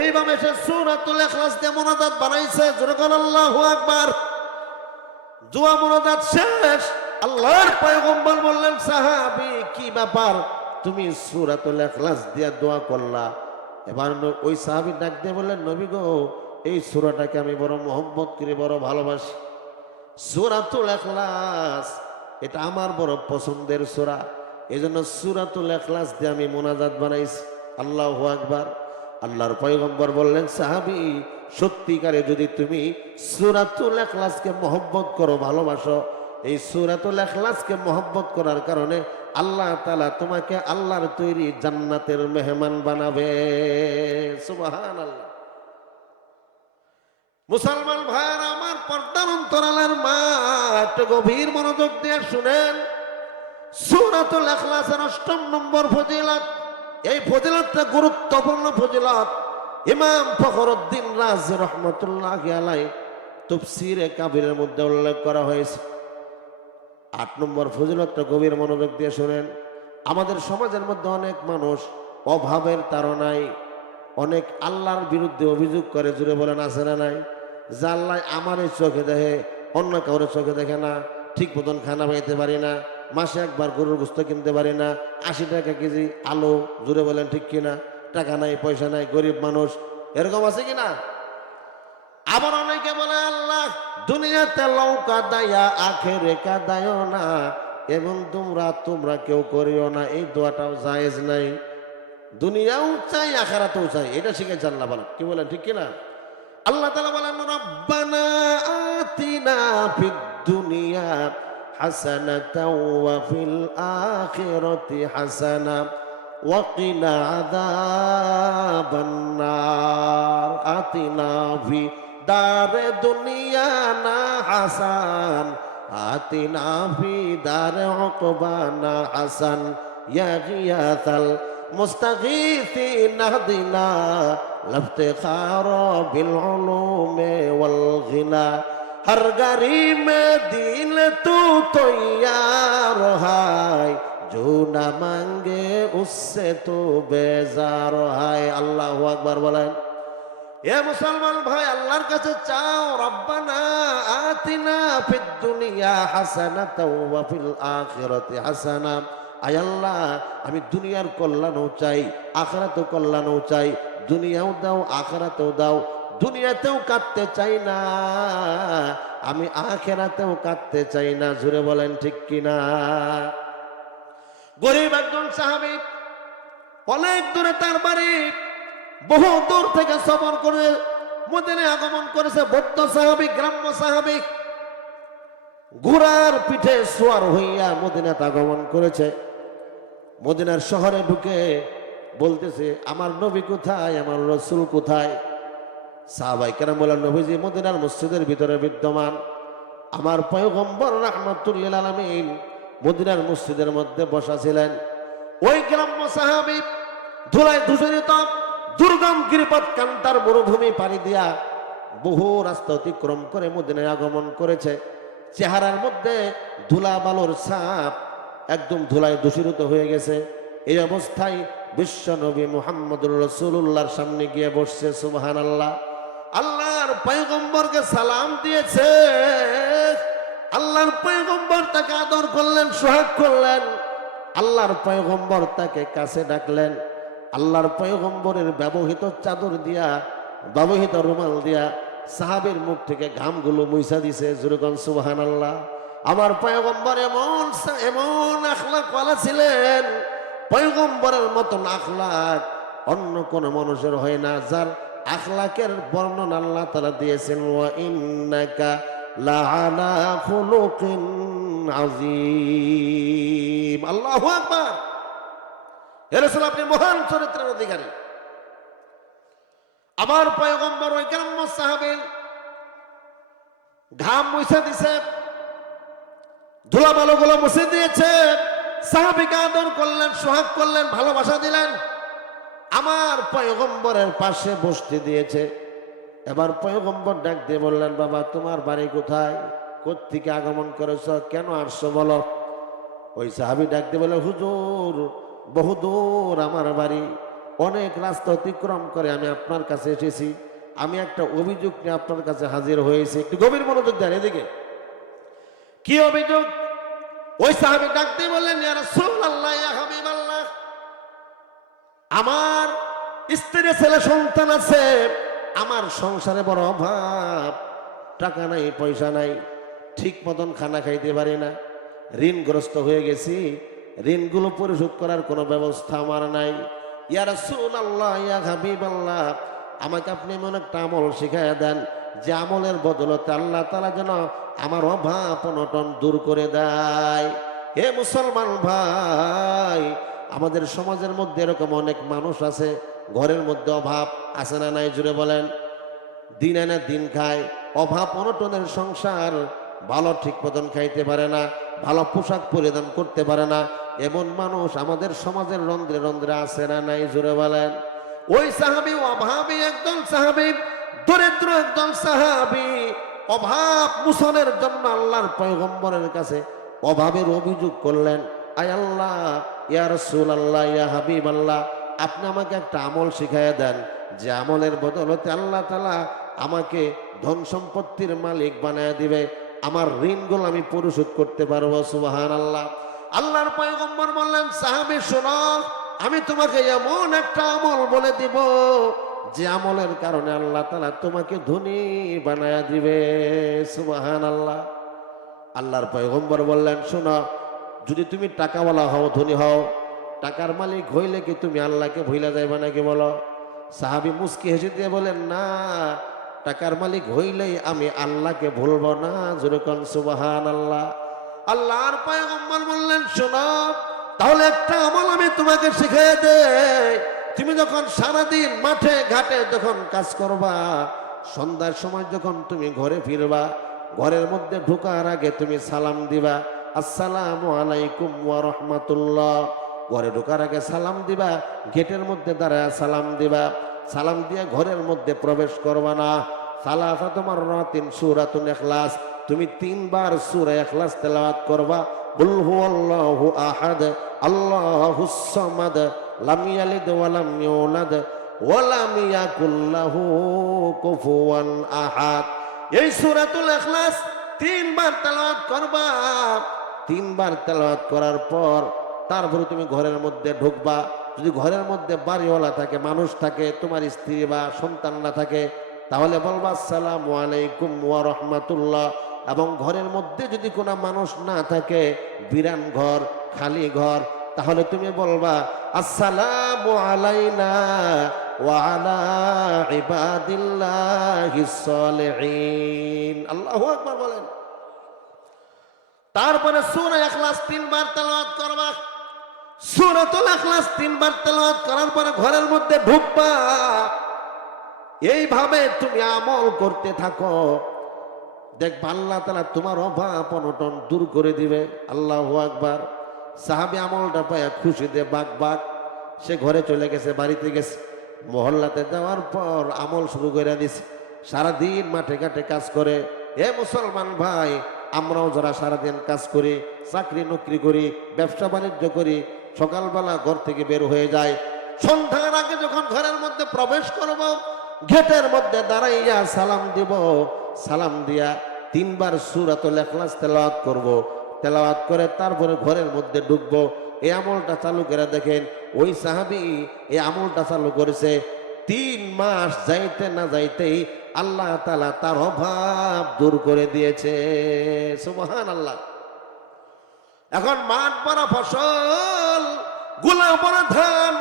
এইভাবে সে সূরাতুল ইখলাস দিয়ে মোনাজাত বানাইছে। জোরে বলেন আল্লাহু আকবার। দোয়া মোনাজাত শেষ, আল্লাহর পয়গম্বর বললেন, সাহাবী কি ব্যাপার, তুমি সূরাতুল ইখলাস দিয়ে দোয়া করলা? এবার ওই সাহাবী ডাক দিয়ে বললেন, নবী গো, এই সূরাটাকে আমি বড় মহব্বত করি, বড় ভালোবাসি। সূরাতুল ইখলাস এটা আমার বড় পছন্দের সূরা, এজন্য সূরাতুল ইখলাস দিয়ে আমি মোনাজাত বানাইছি। আল্লাহু আকবার। আল্লাহর পয়গম্বর বললেন, সাহাবী, সত্যিকারে যদি তুমি সূরাতুল ইখলাসকে মহব্বত করো, ভালোবাসো, এই সূরাতুল ইখলাসকে মহব্বত করার কারণে আল্লাহ তাআলা তোমাকে আল্লাহর তৈরি জান্নাতের মেহমান বানাবে। সুবহানাল্লাহ। মুসলমান ভাইরা আমার, পর্দার অন্তরালের মা, একটু গভীর মনোযোগ দিয়ে শুনেন। সূরাতুল ইখলাসের 8 নম্বর ফজিলত। এই ফজিলতটা গুরুত্বপূর্ণ ফজিলত। ইমাম ফখরুদ্দিন রাজি রাহমাতুল্লাহি আলাইহি তাফসীরে কাবীরের মধ্যে উল্লেখ করা হয়েছে। 8 নম্বর ফজিলতটা গভীর মনোযোগ দিয়ে শুনেন। আমাদের সমাজের মধ্যে অনেক মানুষ অভাবের তাড়নায় অনেক আল্লাহর বিরুদ্ধে অভিযোগ করে। জুড়ে বলেন আছে না নাই? যে আল্লাহ আমার এই চোখে দেখে, অন্য কাউরে চোখে দেখে না, ঠিক মতন খানা পাইতে পারি না, মাসে একবার গরুর গোশত কিনতে পারি না, 80 টাকা কেজি আলু। জুড়ে বলেন ঠিক কিনা? টাকা নাই, পয়সা নাই, গরিব মানুষ, এরকম আছে কিনা? আবার অনেকে বলে, আল্লাহ দুনিয়াতে লৌকা দায়া আখেরে কাদায়ও না, এবং তোমরা কেউ করিও না। এই দোয়াটাও জায়েজ নাই। দুনিয়াও চাই, আখিরাতেও চাই, এটা শিখেছে আল্লাহ। বলেন কি বলেন ঠিক কিনা? আল্লাহ তাআলা বলেন, রব্বানা আতিনা ফিদ দুনিয়া হাসানাতাও ওয়া ফিল আখিরাতি হাসানা ওয়া কিনা আযাবান নার। আতিনা ফি দারে দুনিয়া না হাসান, আতিনা ফি দারে উকবানা হাসান, ইয়া গিয়াসাল মুস্তাগীথিন আহদিনা লফতেখার বিল উলুমে ওয়াল গিনা। हर गरी में दिल तू तैयार है, जो न मांगे उससे तो बेजार है। আল্লাহু আকবার বলেন। এ মুসলমান ভাই, আল্লাহর কাছে চাও, রব্বানা আতিনা ফিদ দুনিয়া হাসানাতাও ওয়া ফিল আখিরাতি হাসানা। আয় আল্লাহ, আমি দুনিয়ার কল্যাণও চাই, আখিরাতেও কল্যাণও চাই। দুনিয়াও দাও, আখিরাতেও দাও। দুনিয়াতেও কাটতে চাই না, আমি আখিরাতেও কাটতে চাই না। জুড়ে বলেন ঠিক কিনা? গরিব একজন সাহাবী, অনেক দূরে তার বাড়ি, বহু দূর থেকে সফর করে মদিনায় আগমন করেছে। বৌদ্ধ সাহাবী, গ্রাম্য সাহাবী, ঘোড়ার পিঠে সওয়ার হইয়া মদিনাতে আগমন করেছে। মদিনার শহরে ঢুকে বলতেছে, আমার নবী কোথায়, আমার রাসূল কোথায়? সাহাবায়ে কেরাম বলেন, নবীজি মদিনার মসজিদের ভিতরে বিদ্যমান। আমার পয়গম্বর রাহমাতুল লিল আলামিন মদিনার মসজিদের মধ্যে বসা ছিলেন। ওই গ্রাম্য সাহাবী ধুলায় ধূসরিত দুর্গম গিরিপথ কান্তার মরুভূমি পাড়ি দিয়া বহু রাস্তা অতিক্রম করে মদিনায় আগমন করেছে। চেহারার মধ্যে ধুলা বালুর ছাপ, একদম ধুলায় দূষিত হয়ে গেছে। এই অবস্থায় বিশ্ব নবী মুহাম্মদুর রাসূলুল্লাহর সামনে গিয়ে বসছে। সুবহানাল্লাহ। আল্লাহর পয়গম্বরকে সালাম দিয়েছে। আল্লাহর পয়গম্বর তাকে আদর করলেন, সোহাগ করলেন। আল্লাহর পয়গম্বর তাকে কাছে ডাকলেন। আল্লাহর পয়গম্বরের ব্যবহৃত চাদর দিয়া, ব্যবহৃত রুমাল দিয়া সাহাবীর মুখ থেকে ঘামগুলো মুইসা দিছে। যেরকম সুবহানাল্লাহ। আমার পয়গম্বর এমন এমন আখলাক ওয়ালা ছিলেন, পয়গম্বরের মতন আখলাক অন্য কোন মানুষের হয় না, যার আখলাকের বর্ণনা আল্লাহ তাআলা দিয়েছেন, ওয়া ইন্নাকা লাআলা খুলুকিন আযীম। আল্লাহু আকবার। হে রাসূল, আপনি মহান চরিত্রের অধিকারী। আমার পয়গম্বর ওই গ্রাম্য সাহাবী ঘাম মুছে দিছে, ধুলা বালুগুলো মুছে দিয়েছে। সাহাবীকে আদর করলেন, সোহাগ করলেন, ভালোবাসা দিলেন। আমার পয়গম্বরের পাশে বসতে দিয়েছে। এবার পয়গম্বর ডাক দিয়ে বললেন, বাবা তোমার বাড়ি কোথায়, কোত্থেকে আগমন করেছো, কেন আসছো বলো। ওই সাহাবী ডাক দিয়ে বলে, হুজুর বহুদূর আমার বাড়ি, অনেক রাস্তা অতিক্রম করে আমি আপনার কাছে এসেছি। আমি একটা অভিযোগ নিয়ে আপনার কাছে হাজির হয়েছি। একটু গভীর মনোযোগ দেন এদিকে। কি অভিযোগ? ওই সাহাবী ডাক দিয়ে বললেন, ইয়া রাসূলুল্লাহ, ইয়া হাবিবাল্লাহ, আমার স্ত্রী ছেলে সন্তান আছে, আমার সংসারে বড় অভাব, টাকা নাই পয়সা নাই, ঠিক মতন খানা খাইতে পারি না, ঋণগ্রস্ত হয়ে গেছি, ঋণগুলো পরিশোধ করার কোনো ব্যবস্থা আমার নাই। ইয়া রাসূলুল্লাহ, ইয়া হাবিবাল্লাহ, আমাকে আপনি এমন একটা আমল শিখাইয়া দেন যে আমলের বদলতে আল্লাহ তাআলা যেন আমার অভাব অনটন দূর করে দেয়। হে মুসলমান ভাই, আমাদের সমাজের মধ্যে এরকম অনেক মানুষ আছে, ঘরের মধ্যে অভাব আছে না নাই, জুড়ে বলেন। দিন আনে দিন খায়, অভাব অনটনের সংসার, ভালো ঠিক মতন খাইতে পারে না, ভালো পোশাক পরিধান করতে পারে না, এমন মানুষ আমাদের সমাজের রন্ধ্রে রন্ধ্রে আছে না নাই, জুড়ে বলেন। ওই সাহাবী অভাবী একজন সাহাবী, দরিদ্র একজন সাহাবী, অভাব মোচনের জন্য আল্লাহর পয়গম্বরের কাছে অভাবের অভিযোগ করলেন। আয় আল্লাহ, ইয়া রাসূলুল্লাহ, ইয়া হাবিবাল্লাহ, আপনি আমাকে একটা আমল শিখাইয়া দেন যে আমলের বদলতে আল্লাহ তাআলা আমাকে ধন সম্পত্তির মালিক বানায় দিবে, আমার ঋণগুলো আমি পরিশোধ করতে পারবো। সুবহানাল্লাহ। আল্লাহর পয়গম্বর বললেন, সাহাবী শোনো, আমি তোমাকে এমন একটা আমল বলে দিব যে আমলের কারণে আল্লাহ তাআলা তোমাকে ধনী বানায়া দিবে। সুবহানাল্লাহ। আল্লাহর পয়গম্বর বললেন, শোনো, যদি তুমি টাকাওয়ালা হও, ধনী হও, টাকার মালিক হইলে কি তুমি আল্লাহকে ভুলে যাইবা নাকি বলো? সাহাবী মুস্কি হেসে দিয়ে বলেন, না, টাকার মালিক হইলেই আমি আল্লাহকে ভুলবো না। যেরকম সুবহানাল্লাহ। আল্লাহর পয়গম্বর বললেন, শোনো, তাহলে একটা আমল আমি তোমাকে শিখিয়ে দেই। তুমি যখন সারাদিন মাঠে ঘাটে যখন কাজ করবা, সন্ধ্যার সময় যখন তুমি ঘরে ফিরবা, ঘরের মধ্যে ঢোকার আগে তুমি সালাম দিবা, আসসালামু আলাইকুম ওয়া রাহমাতুল্লাহ। ঘরে ঢোকার আগে সালাম দিবা, গেটের মধ্যে দাঁড়ায় সালাম দিবা। সালাম দিয়ে ঘরের মধ্যে প্রবেশ করবা না। সালাসাতু মাররাতিন সূরাতুল ইখলাস, তুমি 3 বার সূরা ইখলাস তেলাওয়াত করবা। কুল হুয়াল্লাহু আহাদ, আল্লাহুস সামাদ, লাম ইয়ালিদ ওয়া লাম ইউলাদ ওয়া লাম ইয়াকুল লাহু কুফুয়ান আহাদ। এই সূরাতুল ইখলাস 3 বার তেলাওয়াত করবা। 3 বার তেলাওয়াত করার পর তারপরে তুমি ঘরের মধ্যে ঢুকবা। যদি ঘরের মধ্যে বাড়িওয়ালা থাকে, মানুষ থাকে, তোমার স্ত্রী বা সন্তান না থাকে, তাহলে বলবা আসসালামু আলাইকুম ওয়া রাহমাতুল্লাহ। এবং ঘরের মধ্যে যদি কোনো মানুষ না থাকে, বিরান ঘর, খালি ঘর, তাহলে তুমি বলবা আসসালামু আলাইনা ওয়া আলা ইবাদিল্লাহিস সালিহিন। আল্লাহু আকবার বলেন। তারপরে সূরা ইখলাস 3 বার তেলাওয়াত করবা। সূরাতুল ইখলাস 3 বার তেলাওয়াত করার পরে ঘরের মধ্যে ঢুকবা। এইভাবে তুমি আমল করতে থাকো, দেখবা আল্লাহ তাআলা তোমার অভাব অনটন দূর করে দিবে। আল্লাহু আকবার। সাহাবী আমলটা পায় খুশিতে বাক বাক, সে ঘরে চলে গেছে, বাড়িতে গেছে। মহল্লাতে যাওয়ার পর আমল শুরু করে দিছে। সারাদিন মাঠে ঘাটে কাজ করে। এ মুসলমান ভাই, আমরাও যারা সারাদিন কাজ করি, চাকরি নকরি করি, ব্যবসা বাণিজ্য করি, সকালবেলা ঘর থেকে বের হয়ে যায়, সন্ধ্যার আগে যখন ঘরের মধ্যে প্রবেশ করব, গেটের মধ্যে দাঁড়াইয়া সালাম দিব, সালাম দিয়া 3 বার সূরাতুল ইখলাস তেলাওয়াত করব, তেলাওয়াত করে তারপরে ঘরের মধ্যে ঢুকবো। এই আমলটা চালু করে দেখেন, ওই সাহাবী এই আমলটা চালু করেছে। 3 মাস যাইতে না যাইতেই আল্লাহ তাআলা তার অভাব দূর করে দিয়েছে। সুবহানাল্লাহ। এখন মাঠ ভরা ফসল, গোলা ভরা ধান,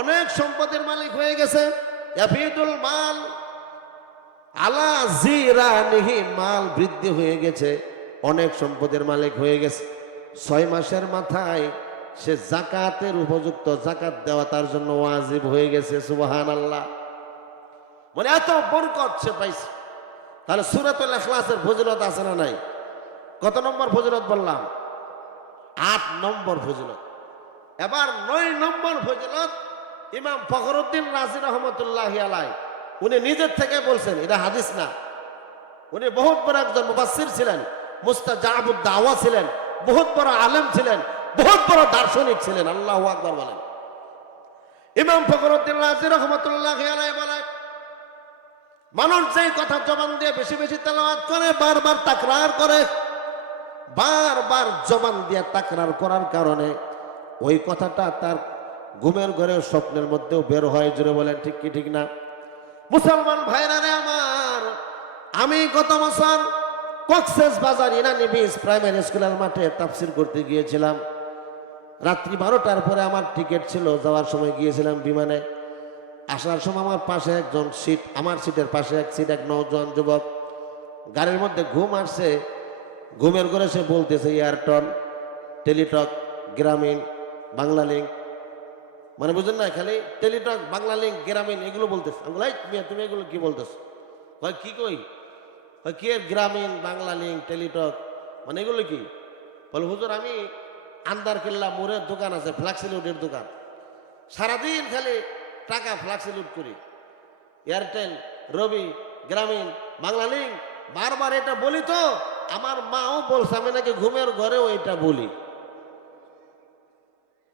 অনেক সম্পদের মালিক হয়ে গেছে। ইয়াফিদুল মাল আলা জিরানিহি, মাল বৃদ্ধি হয়ে গেছে, অনেক সম্পদের মালিক হয়ে গেছে। 6 মাসের মাথায় সে যাকাতের উপযুক্ত যাকাত দেওয়া তার জন্য ওয়াজিব হয়ে গেছে। সুবহানাল্লাহ। মানে এত বরকত সে পাইছে। তাহলে সূরাতুল ইখলাসের ফজিলত আছে না নাই? কত নম্বর ফজিলত বললাম? 8 নম্বর ফজিলত। এবার 9 নম্বর ফজিলত ইমাম ফখরুদ্দিন রাজি রহমতুল্লাহি আলাইহি উনি নিজের থেকে বলছেন, এটা হাদিস না। উনি বহুত বড় একজন মুফাসসির ছিলেন, মুস্তাজাবুদ দাওয়া ছিলেন, বহুত বড় আলেম ছিলেন, বহুত বড় দার্শনিক ছিলেন। আল্লাহু আকবার বলেন। ইমাম ফখরুদ্দিন রাজি রহমতুল্লাহি আলাইহি বলেন, মানুষ যেই কথা জবান দিয়ে বেশি বেশি তেলাওয়াত করে, বারবার তাকরার করে, বারবার জবান দিয়ে তাকরার করার কারণে ওই কথাটা তার ঘুমের ঘরে স্বপ্নের মধ্যেও বের হয়। জুড়ে বলেন ঠিক কি ঠিক না? মুসলমান ভাইরা রে আমার, আমি গত বছর কক্সেস বাজার ইনানি বিচ প্রাইমারি স্কুলের মাঠে তাফসীর করতে গিয়েছিলাম। রাত্রি 12টার পরে আমার টিকিট ছিল, যাওয়ার সময় গিয়েছিলাম বিমানে। আসার সময় আমার পাশে একজন সিট, আমার সিটের পাশে এক সিট, এক নওজোয়ান যুবক, গাড়ির মধ্যে ঘুম আসছে। ঘুমের ঘরে সে বলতেছে এয়ারটেল, টেলিটক, গ্রামীণ, বাংলা লিঙ্ক, মানে বুঝলেন না, খালি টেলিটক, বাংলা লিঙ্ক, গ্রামীণ এগুলো বলতেছে। আমি বলি, তুমি এগুলো কি বলতেছো? কয় কি কই? কি গ্রামীণ, বাংলা লিঙ্ক, টেলিটক মানে এগুলো কি? বলে হুজুর, আমি আন্দার কেল্লা মোড়ের দোকান আছে, ফ্লাক্সিলুডের দোকান, সারাদিন খালি টাকা ফ্লাক্সিলুড করি, এয়ারটেল, রবি, গ্রামীণ, বাংলা লিঙ্ক, বারবার এটা বলি। তো আমার মাও বলছে আমি নাকি ঘুমের ঘরেও এটা বলি।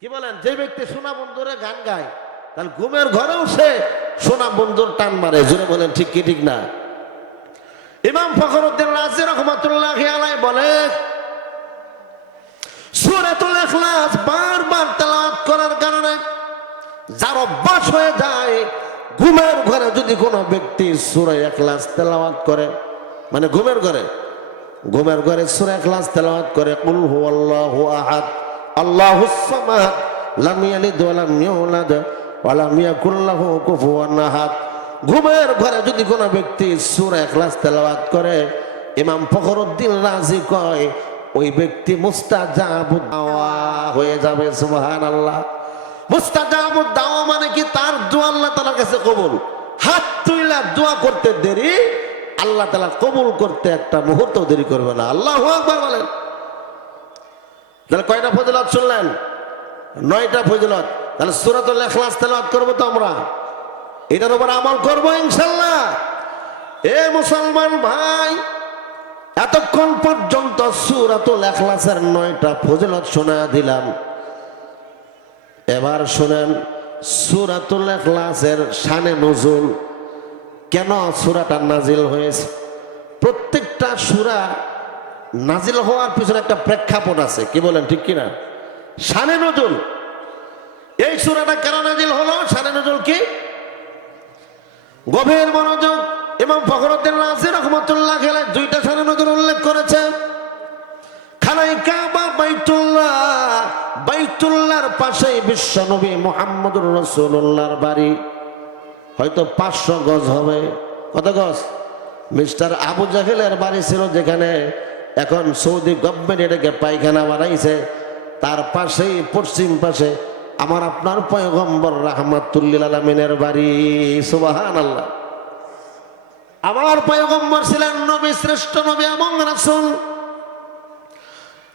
কি বলেন? যে ব্যক্তি সোনা বন্ধুরে গান গায়, তাহলে ঘুমের ঘরেও সে সোনা বন্ধুর টান মারে। জুড়ে বলেন ঠিক কি ঠিক না? ইমাম ফখরুদ্দিন রাজি রহমাতুল্লাহি আলাইহি বলে, সূরাতুল ইখলাস বারবার তেলাওয়াত করার কারণে যার অভ্যাস হয়ে যায়, ঘুমের ঘরে যদি কোনো ব্যক্তি সূরা ইখলাস তেলাওয়াত করে, মানে ঘুমের ঘরে সূরা ইখলাস তেলাওয়াত করে, কুল হুয়াল্লাহু আহাদ আল্লাহুস সামাদ লাম ইয়ালিদ ওয়া লাম ইউলাদ ওয়া লাম ইয়াকুল লাহু কুফুয়ান আহাদ, ঘুমের ঘরে যদি কোনো ব্যক্তি সূরা ইখলাস তেলাওয়াত করে, ইমাম ফখরুদ্দিন রাজি কয় ওই ব্যক্তি মুস্তাজাবুদ দাওয়া হয়ে যাবে। সুবহানাল্লাহ। মুস্তাজাবুদ দাওয়া মানে কি? তার দোয়া আল্লাহ তাআলার কাছে কবুল। হাত তুইলা দোয়া করতে দেরি, আল্লাহ তাআলা কবুল করতে একটা মুহূর্ত দেরি করবে না। আল্লাহু আকবার বলেন। তাহলে কয়টা ফজিলত শুনলেন? 9টা ফজিলত। তাহলে সূরাতুল ইখলাস তেলাওয়াত করব তো আমরা, এটার উপর আমল করব ইনশাআল্লাহ। এ মুসলমান ভাই, এতক্ষণ পর্যন্ত সূরাতুল ইখলাসের 9টা ফজিলত শোনা দিলাম। এবার শুনেন সূরাতুল ইখলাসের শানে নুজুল, কেন সূরাটা নাজিল হয়েছে। প্রত্যেকটা সূরা নাজিল হওয়ার পিছনে একটা প্রেক্ষাপট আছে। কি বলেন ঠিক কিনা? শানে নুজুল। এই সূরাটা কেন নাজিল হলো, শানে নুজুল কি? গভীর মনোযোগ। ইমাম ফখরুদ্দিন রাজি রাহমাতুল্লাহি আলাইহি 2টা শানে নুজুল উল্লেখ করেছে। খানায়ে কাবা বাইতুল্লাহ, বাইতুল্লাহর পাশেই বিশ্বনবী মুহাম্মদুর রাসূলুল্লাহর বাড়ি। হয়তো 500 গজ হবে। কত গজ? মিস্টার আবু জাহেলের বাড়ি ছিল যেখানে, এখন সৌদি গভর্নমেন্ট এটাকে পায়খানা বানাইছে, তার পাশেই পশ্চিম পাশে আমার আপনার পয়গম্বর রাহমাতুল লিল আলামিনের বাড়ি। সুবহানাল্লাহ। আমার পয়গম্বর ছিলেন নবী, শ্রেষ্ঠ নবী এবং রাসূল।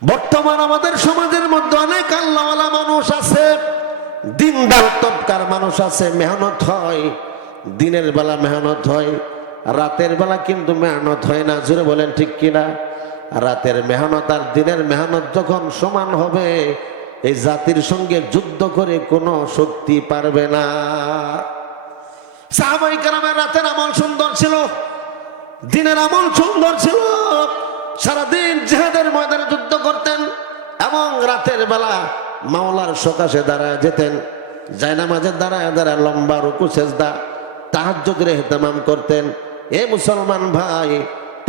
বর্তমান আমাদের সমাজের মধ্যে অনেক আল্লাহওয়ালা মানুষ আছে, দিনদার তবকার মানুষ আছে, মেহনত হয়, দিনের বেলা মেহনত হয়, রাতের বেলা কিন্তু মেহনত হয় না। জোরে বলেন ঠিক কিনা? রাতের মেহনত আর দিনের মেহনত যখন সমান হবে, এই জাতির সঙ্গে যুদ্ধ করে কোনো শক্তি পারবে না। সাহাবায়ে কেরামের রাতের আমল সুন্দর ছিল, দিনের আমল সুন্দর ছিল। সারাদিন জিহাদের ময়দানে যুদ্ধ করতেন এবং রাতের বেলা মাওলার সকাশে দাঁড়ায় যেতেন। জায়নামাজের দাঁড়ায় দাঁড়ায় লম্বা রুকু সেজদা তাহাজ্জুদের ইহতিমাম করতেন। এ মুসলমান ভাই,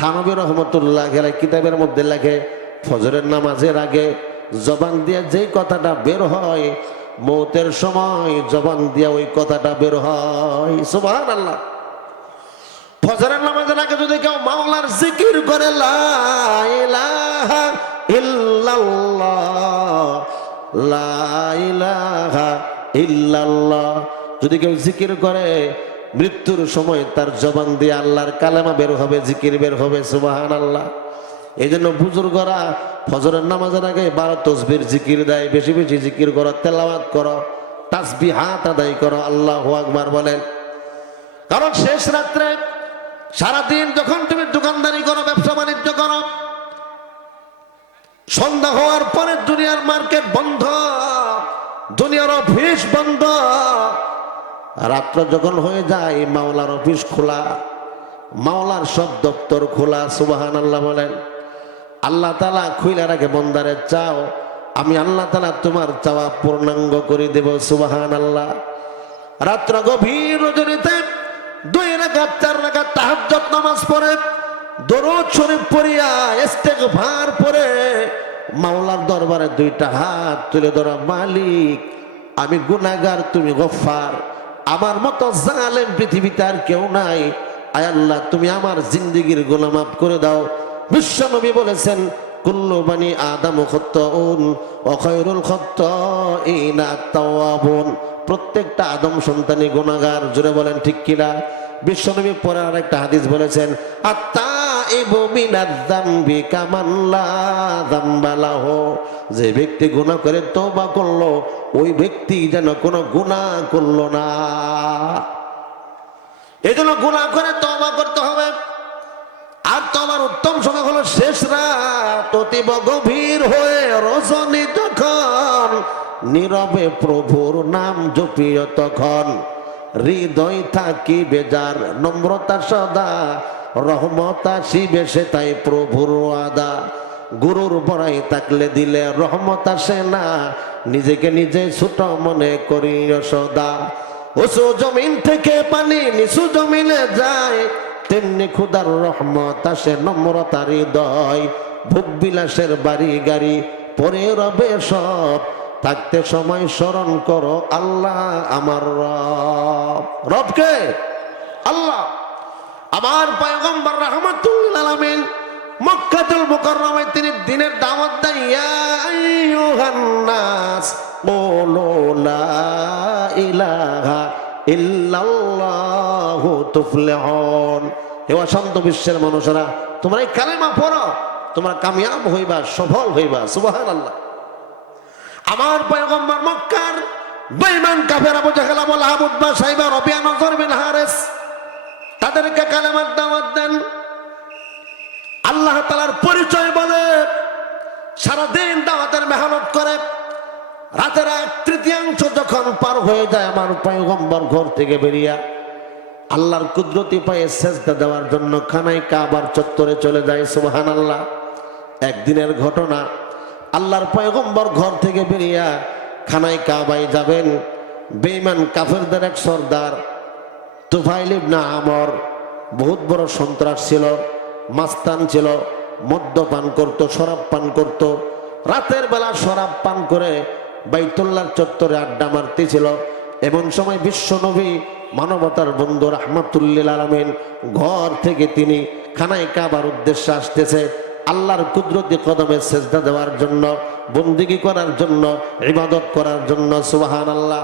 থানবী রহমতুল্লাহ আলাইহি কিতাবের মধ্যে লেখে, ফজরের নামাজের আগে জবান দিয়ে যেই কথাটা বের হয়, মৌতের সময় জবান দিয়ে ওই কথাটা বের হয়। সুবহানাল্লাহ। ফজরের নামাজের আগে যদি কেউ মাওলার জিকির করে, লা ইলাহা ইল্লাল্লাহ, লা ইলাহা ইল্লাল্লাহ, যদি কেউ জিকির করে, মৃত্যুর সময় তার জবান দিয়ে আল্লাহর কালেমা বের হবে, জিকির বের হবে। সুবহানাল্লাহ। এই জন্য বুজুর্গরা ফজরের নামাজের আগে 12 তসবির জিকির দেয়। বেশি বেশি জিকির করো, তেলাওয়াত করো, তাসবিহাত আদায় করো, আল্লাহু আকবার বলেন। কারণ শেষ রাত্রে সারাদিন যখন তুমি দোকানদারি করো, ব্যবসা বাণিজ্য করো, সন্ধ্যা হওয়ার পরে দুনিয়ার মার্কেট বন্ধ, দুনিয়ার অফিস বন্ধ, রাত্র যখন হয়ে যায় মাওলার অফিস খোলা, মাওলার সব দপ্তর খোলা। সুবহানাল্লাহ বলেন। আল্লাহ তাআলা খুইলা রাখে, বন্দারে চাও, আমি আল্লাহ তাআলা তোমার চাওয়া পূর্ণাঙ্গ করে দেব। সুবহানাল্লাহ। রাত্র গভীর রজনীতে 2 রাকাত 4 রাকাত তাহাজ্জুদ নামাজ পড়ে, দরুদ শরীফ পড়িয়া ইস্তেগফার পড়ে মাওলার দরবারে 2টা হাত তুলে ধরা, মালিক আমি গুনাহগার, তুমি গফফার, আমার মতো জালেম পৃথিবীতে আর কেউ নাই, আয় আল্লাহ তুমি আমার জিন্দেগীর গুনাহ মাফ করে দাও। বিশ্ব নবী বলেছেন, কুল্লু বানি আদম খাত্তাউন ওয়া খায়রুল খাত্তাইনা আত-তাওয়াবুন, প্রত্যেকটা আদম সন্তানই গুনাহগার। জোরে বলেন ঠিক কিনা? বিশ্বনবী পরে আরেকটা হাদিস বলেছেন, আত-তাইবু মিনায-যামবি কামান লা যামবা লাহু, যে ব্যক্তি গুনাহ করে তওবা করলো, ওই ব্যক্তি যেন কোনো গুনাহ করলো না। এজন্য গুনাহ করে তওবা করতে হবে। আর তওবার উত্তম সময় হলো শেষ রাত, অতীব গভীর হয়ে রজনী যখন, নীরবে প্রভুর নাম জপিও তখন, হৃদয় থাকি বেজার নম্রতা সদা, রহমত আসিবে সে তাই প্রভুর ওয়াদা, গুরুর বড়াই থাকলে দিলে রহমত আসে না, নিজেকে নিজে ছোট মনে করিও সদা। উঁচু জমিন থেকে পানি নিচু জমিনে যায়, তেমনি খুদার রহমত আসে নম্রতার হৃদয়, ভোগ বিলাসের বাড়ি গাড়ি পরে রবে সব, থাকতে সময় স্মরণ করো আল্লাহ আমার রব। রবকে? আল্লাহ। আমার পয়গম্বর রাহমাতুল লিল আলামিন মক্কাতুল মুকাররমায় তিনি দিনের দাওয়াত দেন, ইয়া আইয়ুহান নাস কুলু লা ইলাহা ইল্লাল্লাহু তুফলিহুন। হে অশান্ত বিশ্বের মানুষেরা, তোমরা এই কালেমা পড়ো, তোমরা কামিয়াব হইবা, সফল হইবা। সুবহানাল্লাহ। আমার পয়গম্বর মক্কার বেঈমান কাফের আবু জাহেল, আবু লাহাব, উতবা, সাইবা, রবিয়া, নজর বিন হারিস, তাদেরকে কালেমার দাওয়াত দেন। আল্লাহ তাআলার পরিচয় বলে সারাদিন দাওয়াতের মেহনত করে। রাতের 1/3 যখন পার হয়ে যায়, আমার পয়গম্বর ঘর থেকে বেরিয়ে আল্লাহর কুদরতি পায়ে সেজদা দেওয়ার জন্য খানায় কাবার চত্বরে চলে যায়। সুবহানাল্লাহ। একদিনের ঘটনা, আল্লাহর পয়গম্বর ঘর থেকে বেরিয়ে খানায় কাবায় যাবেন, বেঈমান কাফেরদের এক সর্দার তুফাইল ইবনে আমর, বহুত বড় সন্ত্রাস ছিল, মাস্তান ছিল, মদ্যপান করত, শরাব পান করত। রাতের বেলা শরাব পান করে বাইতুল্লাহর চত্বরে আড্ডা মারতেছিল। এমন সময় বিশ্ব নবী, মানবতার বন্ধু রাহমাতুল লিল আলামিন ঘর থেকে তিনি খানায় কাবার উদ্দেশ্যে আসতেছে। আল্লাহর কুদরতি কদমে সেজদা দেওয়ার জন্য, বন্দেগী করার জন্য, ইবাদত করার জন্য। সুবহানাল্লাহ।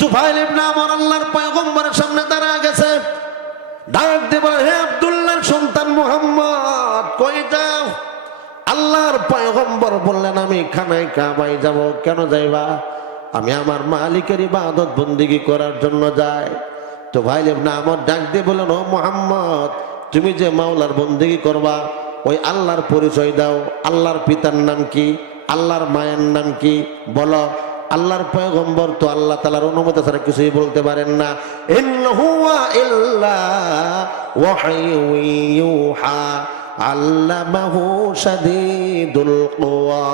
তুফাইল ইবনে আমর আল্লাহর পয়গম্বরের সামনে দাঁড়ায় গেছে, ডাক দিয়ে বলে, হে আব্দুল্লাহর সন্তান মুহাম্মদ, কই যাও? আল্লাহর পয়গম্বর বললেন, আমি খানায় কাবায় যাব। কেন যাইবা? আমি আমার মালিকের ইবাদত বন্দেগী করার জন্য যাই। তো ভাই ইবনে আমর ডাক দিয়ে বললেন, ও মুহাম্মদ, তুমি যে মাওলার বন্দেগী করবা, ওই আল্লাহর পরিচয় দাও। আল্লাহর পিতার নাম কি? আল্লাহর মায়ের নাম কি? বলো। আল্লাহর পয়গম্বর তো আল্লাহ তাআলার অনুমতি ছাড়া কিছুই বলতে পারেন না। ইন্নাহু ইল্লা ওয়াহয়ু ইউহা আল্লামাহু শাদীদুল কুওয়া।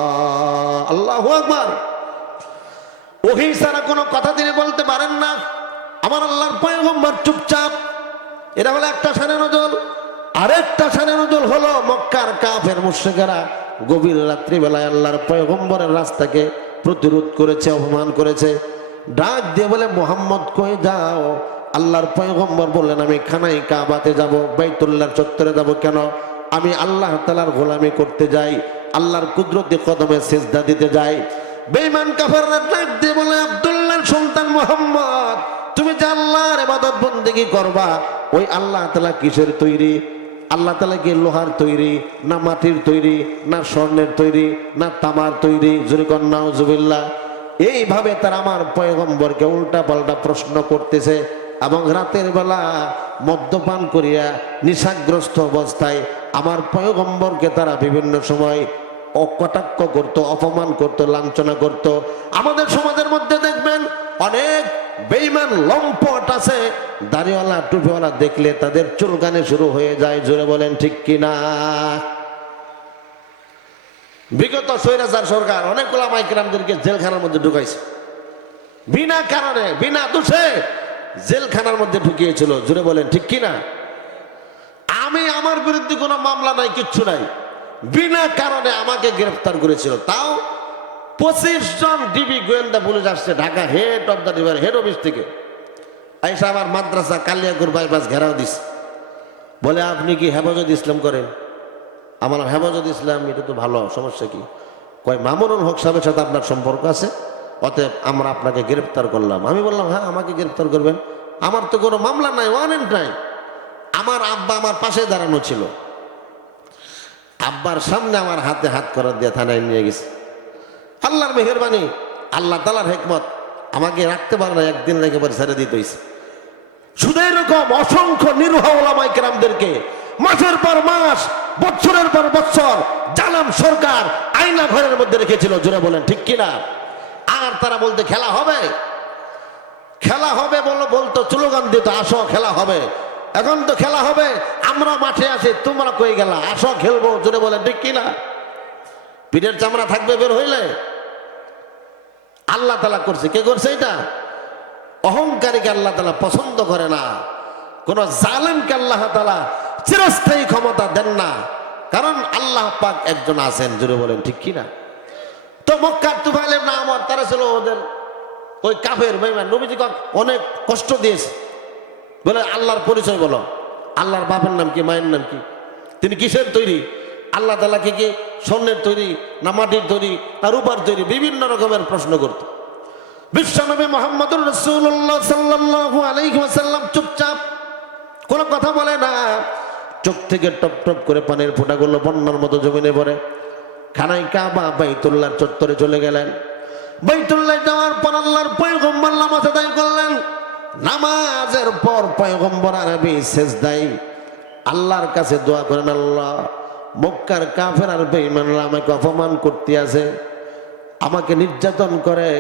আল্লাহু আকবার। ওহী ছাড়া কোনো কথা তিনি বলতে পারেন না। আমার আল্লাহর পয়গম্বর চুপচাপ। এটা হলো একটা শানে নজল। আরেকটা শানে নজল হলো মক্কার কাফের মুশরিকেরা গভীর রাত্রিবেলায় আল্লাহর পয়গম্বরের রাস্তাকে প্রতিরোধ করেছে, অপমান করেছে। ডাক দিয়ে বলে, মুহাম্মদ কই যাও? আল্লাহর পয়গম্বর বললেন, আমি খানায় কাবাতে যাব, বাইতুল্লাহর চত্বরে যাব। কেন? আমি আল্লাহ তাআলার গোলামি করতে যাই, আল্লাহর কুদরতি কদমে সিজদা দিতে যাই। বেঈমান কাফেররা ডাক দিয়ে বলে, আব্দুল্লাহর সন্তান মুহাম্মদ, তুমি যে আল্লাহর ইবাদত বন্দেগী করবা, ওই আল্লাহ তাআলা কিসের তৈরি? আল্লাহ তাআলা কি লোহার তৈরি, না মাটির তৈরি, না স্বর্ণের তৈরি, না তামার তৈরি? জোরে কর নাউজুবিল্লাহ। এইভাবে তারা আমার পয়গম্বরকে উল্টা পাল্টা প্রশ্ন করতেছে, এবং রাতের বেলা মদ্যপান করিয়া নিশাগ্রস্ত অবস্থায় আমার পয়গম্বরকে তারা বিভিন্ন সময় অকটাক্ষ করত, অপমান করত, লাঞ্ছনা করত। আমাদের সমাজের মধ্যে দেখবেন অনেক বেঈমান লম্পট আছে, দাড়িওয়ালা টুপিওয়ালা দেখলে তাদের চুলকানি শুরু হয়ে যায়। জোরে বলেন ঠিক কিনা? বিগত স্বৈরাচার সরকার অনেক ওলামা ইকরামদেরকে জেলখানার মধ্যে ঢুকাইছে, বিনা কারণে, বিনা দোষে জেলখানার মধ্যে ঢুকিয়েছিল। জোরে বলেন ঠিক কিনা? আমার বিরুদ্ধে কোনো মামলা নাই, কিচ্ছু নাই, বিনা কারণে আমাকে গ্রেফতার করেছিল। তাও 25 জন ডিবি গোয়েন্দা পুলিশ আসছে Dhaka head of the river head office থেকে, আইসা আমার মাদ্রাসা কালিয়াকুর বাইপাস ঘেরাও দিস। বলে, আপনি কি হেফাজত ইসলাম করেন? আমার হেফাজত ইসলাম, এটা তো ভালো, সমস্যা কি? কয়, মামুনুল হক সাহেবের সাথে আপনার সম্পর্ক আছে, অতএব আমরা আপনাকে গ্রেফতার করলাম। আমি বললাম, হ্যাঁ, আমাকে গ্রেফতার করবেন, আমার তো কোনো মামলা নাই, ওয়ারেন্ট নাই। আমার আব্বা আমার পাশে দাঁড়ানো ছিল, আব্বার সামনে আমার হাতে হাত করার দিয়ে থানায় নিয়ে গেছে। আল্লাহর মেহেরবানি, আল্লাহ তাআলার হিকমত, আমাকে রাখতে পারে না, একদিন লেগে পরে ছেড়ে দিতে হয়েছে। শুধু এরকম অসংখ্য নিরীহ ওলামা ইকরামদেরকে মাসের পর মাস, বছরের পর বছর জালেম সরকার আয়না ঘরের মধ্যে রেখেছিল। জোরে বলেন ঠিক কিনা? আর তারা বলতে খেলা হবে, খেলা হবে বলতো, স্লোগান দিত, আসো খেলা হবে। এখন তো খেলা হবে, আমরা মাঠে আছি, তোমরা কই গেলা, আসো খেলবো। জোরে বলেন ঠিক কিনা? পিঠের চামড়া থাকবে বের হইলে। আল্লাহ তাআলা করছে, কে করছে এটা? অহংকারীকে আল্লাহ তাআলা পছন্দ করে না, কোন জালেমকে আল্লাহ তাআলা চিরস্থায়ী ক্ষমতা দেন না, কারণ আল্লাহ পাক একজন আছেন। জোরে বলেন ঠিক কিনা? তো মক্কার তুফাইল ইবনে আমর, তারা ছিল ওদের ওই কাফের বেঈমান, নবীজিকে অনেক কষ্ট দিয়েছে। বলে, আল্লাহর পরিচয় বলো, আল্লাহর বাপের নাম কি, মায়ের নাম কি, তিনি কিসের তৈরি, আল্লাহ তাআলা কি স্বর্ণের তৈরি, না মাটির তৈরি, না রূপার তৈরি, বিভিন্ন রকমের প্রশ্ন করত। বিশ্বনবী মুহাম্মদুর রাসূলুল্লাহ সাল্লাল্লাহু আলাইহি ওয়াসাল্লাম চুপচাপ, কোনো কথা বলে না। চোখ থেকে টপ টপ করে পানির ফোঁটাগুলো বন্যার মতো জমিনে পড়ে। খানায় কাবা বাইতুল্লাহর চত্বরে চলে গেলেন। বাইতুল্লাহ যাওয়ার পর আল্লাহর পয়গম্বর নামাজ আদায় করলেন। নামাজের পর পয়গম্বর আরবি সেজদায় আল্লাহর কাছে দোয়া করেন, আল্লাহ, মক্কার কাফের আর বেঈমানরা আমাকে অপমান করতে আছে, আমাকে নির্যাতন করে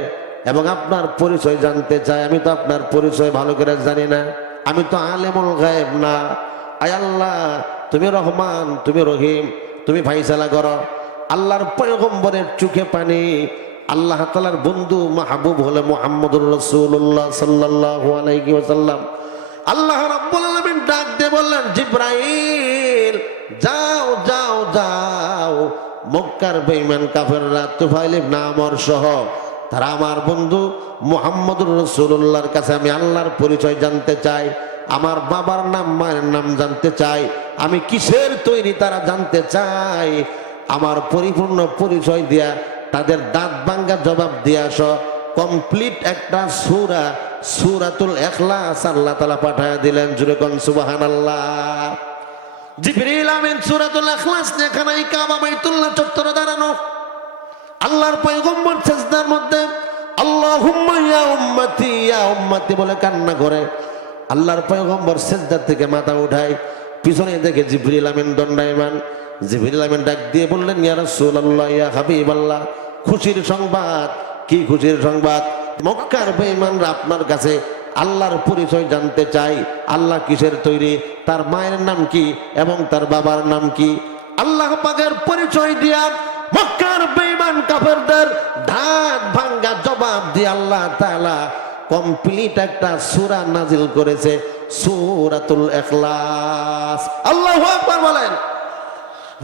এবং আপনার পরিচয় জানতে চায়। আমি তো আপনার পরিচয় ভালো করে জানি না, আমি তো আলেমুল গায়েব না। আয় আল্লাহ, তুমি রহমান, তুমি রহিম, তুমি ফাইসালা করো। আল্লাহর পয়গম্বরের চোখে পানি। আল্লাহ তাআলার বন্ধু মাহবুব হলে মুহাম্মদুর রাসূলুল্লাহ সাল্লাল্লাহু আলাইহি ওয়াসাল্লাম। আল্লাহ রাব্বুল আলামিন ডাক দিয়ে বললেন, জিবরাইল, যাও যাও যাও, মক্কার বেঈমান কাফেররা তুফাইল ইবনে আমর সহ তারা আমার বন্ধু মুহাম্মদুর রাসূলুল্লাহর কাছে আমি আল্লাহর পরিচয় জানতে চাই, আমার বাবার নাম, মায়ের নাম জানতে চাই, আমি কিসের তৈরি তারা জানতে চাই। আমার পরিপূর্ণ পরিচয় দিয়া তাদের দাঁত ভাঙ্গা জবাব দিয়ে আসো। কমপ্লিট একটা সূরা সূরাতুল ইখলাস আল্লাহ তাআলা পাঠায় দিলেন। জুরে কোন সুবহানাল্লাহ। জিবরিল আমিন সূরাতুল ইখলাস নিয়ে খানায় কাবা বাইতুল্লাহ চত্বরে দাঁড়ানো। আল্লাহর পয়গম্বর সিজদার মধ্যে আল্লাহুম্মা ইয়া উম্মতি বলে কান্না করে। আল্লাহর পয়গম্বর সিজদা থেকে মাথা উঠায়, পিছনে দেখে জিবরিল আমিন দণ্ডায়মান। জিবরিল আমিন ডাক দিয়ে বললেন, ইয়া রাসূলুল্লাহ, ইয়া হাবিবাল্লাহ, খুশির সংবাদ। কি খুশির সংবাদ? মক্কার বেঈমানরা আপনার কাছে আল্লাহর পরিচয় জানতে চাই। আল্লাহ কিসের তৈরি, তার মায়ের নাম কি এবং তার বাবার নাম কি। আল্লাহ পাকের পরিচয় দিয়া মক্কার বেঈমান কাফেরদের দাঁত ভাঙ্গা জবাব দিয়ে আল্লাহ তাআলা কমপ্লিট একটা সূরা নাজিল করেছে, সূরাতুল ইখলাস। আল্লাহু আকবার বলেন।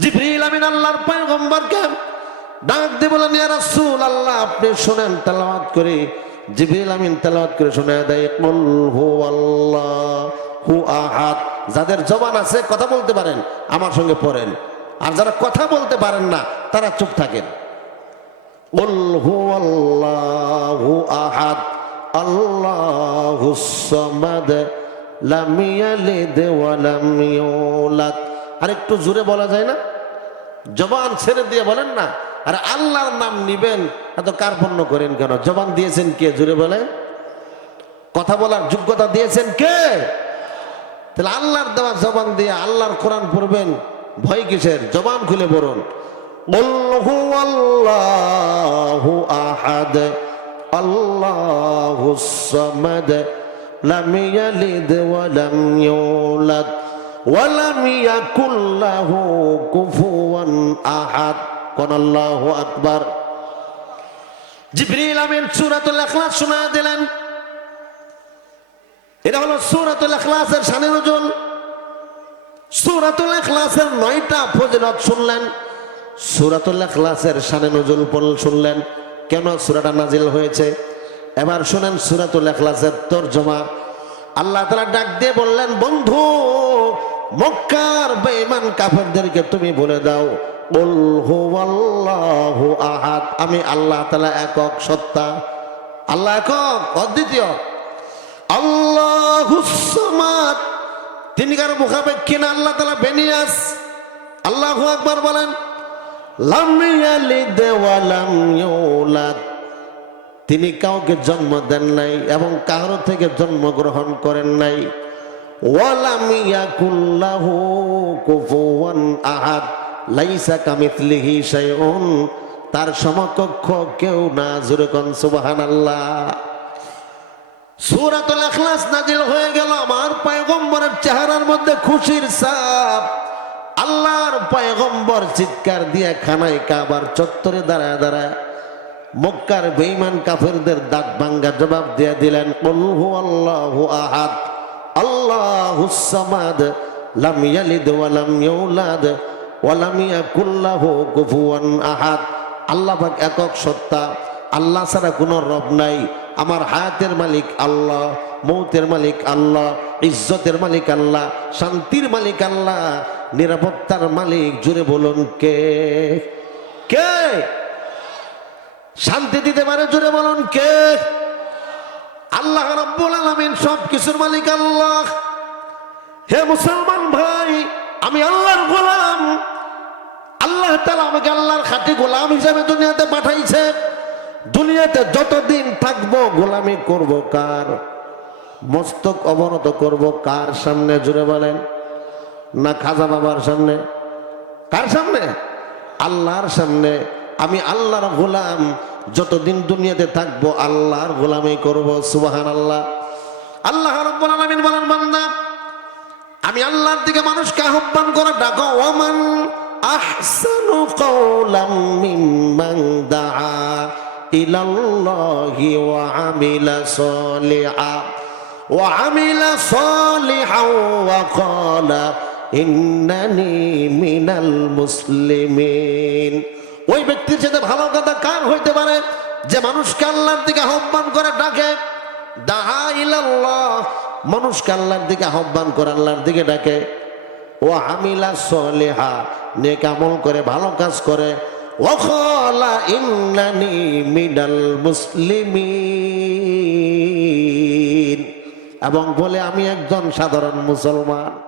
জিবরিল আমিন আল্লাহর পয়গম্বরকে ডাক দিয়ে বলেন, ইয়া রাসূলুল্লাহ, আপনি শুনেন, তেলাওয়াত করে। জিবরিল আমিন তেলাওয়াত করে শোনায় দেয়, কুল হুয়াল্লাহু আহাদ। যাদের জবান আছে কথা বলতে পারেন আমার সঙ্গে পড়েন, আর যারা কথা বলতে পারেন না তারা চুপ থাকেন। কুল হুয়াল্লাহু আহাদ আল্লাহুস সামাদ লাম ইয়ালিদ ওয়া লাম ইউলাদ। আর একটু জোরে বলা যায় না? জবান ছেড়ে দিয়ে বলেন না। আর আল্লাহর নাম নিবেন এত কার্পণ্য করেন কেন? জবান দিয়েছেন কে? জোরে বলেন। কথা বলার যোগ্যতা দিয়েছেন কে? তাহলে আল্লাহর দেওয়া জবান দিয়ে আল্লাহর কোরআন পড়বেন, ভয় কিসের? জবান খুলে পড়ুন। কুল হুয়াল্লাহু আহাদ আল্লাহুস সামাদ লাম ইয়ালিদ ওয়া লাম ইউলাদ ওয়া লাম ইয়াকুল লাহু কুফুয়ান আহাদ। কোন আল্লাহু আকবার। জিবরিল আমিন সূরাতুল ইখলাস শোনায় দিলেন। এটা হলো সূরাতুল ইখলাসের শানে নুজুল। সূরাতুল ইখলাসের 9টা ফজিলত শুনলেন, সূরাতুল ইখলাসের শানে নুজুল শুনলেন, কেন সূরাটা নাজিল হয়েছে। এবার শুনেন সূরাতুল ইখলাসের তরজমা। আল্লাহ তাআলা ডাক দিয়ে বললেন, বন্ধু, মক্কার বেঈমান কাফেরদেরকে তুমি বলে দাও, কুল হুয়াল্লাহু আহাদ, আমি আল্লাহ তাআলা একক সত্তা। আল্লাহ একক, অদ্বিতীয়। আল্লাহুস সামাদ, তিনি কারো মুখাপেক্ষী না, আল্লাহ তাআলা বেনিয়াস। আল্লাহু আকবার বলেন। লাম ইয়ালিদ ওয়া লাম ইউলাদ, তিনি কাউকে জন্ম দেন নাই এবং কারো থেকে জন্মগ্রহণ করেন নাই। ওয়া লাম ইয়াকুল লাহু কুফুয়ান আহাদ, লাইসা কামিথলিহি শাইউন, তার সমকক্ষ কেউ না। জোরে কোন সুবহানাল্লাহ। সূরাতুল ইখলাস নাজিল হয়ে গেল। আমার পয়গম্বরের চেহারার মধ্যে খুশির ছাপ। আল্লাহর পয়গম্বর চিৎকার দিয়ে খানায় কাবার চত্বরে দাঁড়ায় দাঁড়ায় মক্কার বেঈমান কাফেরদের দাঁত ভাঙ্গা জবাব দিয়ে দিলেন, কুল হুয়াল্লাহু আহাদ আল্লাহুস সামাদ লাম ইয়ালিদ ওয়া লাম ইউলাদ ওয়া লাম ইয়াকুল লাহু কুফুয়ান আহাদ। আল্লাহ পাক একক সত্তা, আল্লাহ ছাড়া কোনো রব নাই। আমার হায়াতের মালিক আল্লাহ, মৌতের মালিক আল্লাহ, ইজ্জতের মালিক আল্লাহ, শান্তির মালিক আল্লাহ, নিরাপত্তার মালিক। জুড়ে বলুন কে? কে শান্তি দিতে পারে? জুড়ে বলুন কে? আল্লাহ রাব্বুল আলামিন, সব কিছুর মালিক আল্লাহ। হে মুসলমান ভাই, আমি আল্লাহর গোলাম। আল্লাহ তাআলা আমাকে আল্লাহর খাঁটি গোলাম হিসেবে দুনিয়াতে পাঠাইছে। দুনিয়াতে যতদিন থাকবো গোলামি করব কার? মস্তক অবনত করব কার সামনে? জুড়ে বলেন। না খাজা বাবার সামনে? কার সামনে? আল্লাহর সামনে। আমি আল্লাহর গোলাম, যতদিন দুনিয়াতে থাকবো আল্লাহর গোলামি করব। সুবহানাল্লাহ। আল্লাহ রাব্বুল আলামিন বলেন, বান্দা, আমি আল্লাহর দিকে মানুষকে আহ্বান করে ডাকো। ওয়ামান আহসানু কাওলাম মিম্মান দাআ ইলাল্লাহি ওয়া আমিলা সালিহান ওয়া ক্বালা ইন্নানি মিনাল মুসলিমিন। ওই ব্যক্তির সাথে ভালো কথা কার হইতে পারে যে মানুষকে আল্লাহর দিকে আহ্বান করে ডাকে? দাআ ইলাল্লাহ, মানুষকে আল্লাহর দিকে আহ্বান করে আল্লাহর দিকে ডাকে। ও আমিলা সলিহা, নেক আমল করে, ভালো কাজ করে, ওয়াকালা ইন্নানি মিনাল মুসলিমিন, এবং বলে আমি একজন সাধারণ মুসলমান।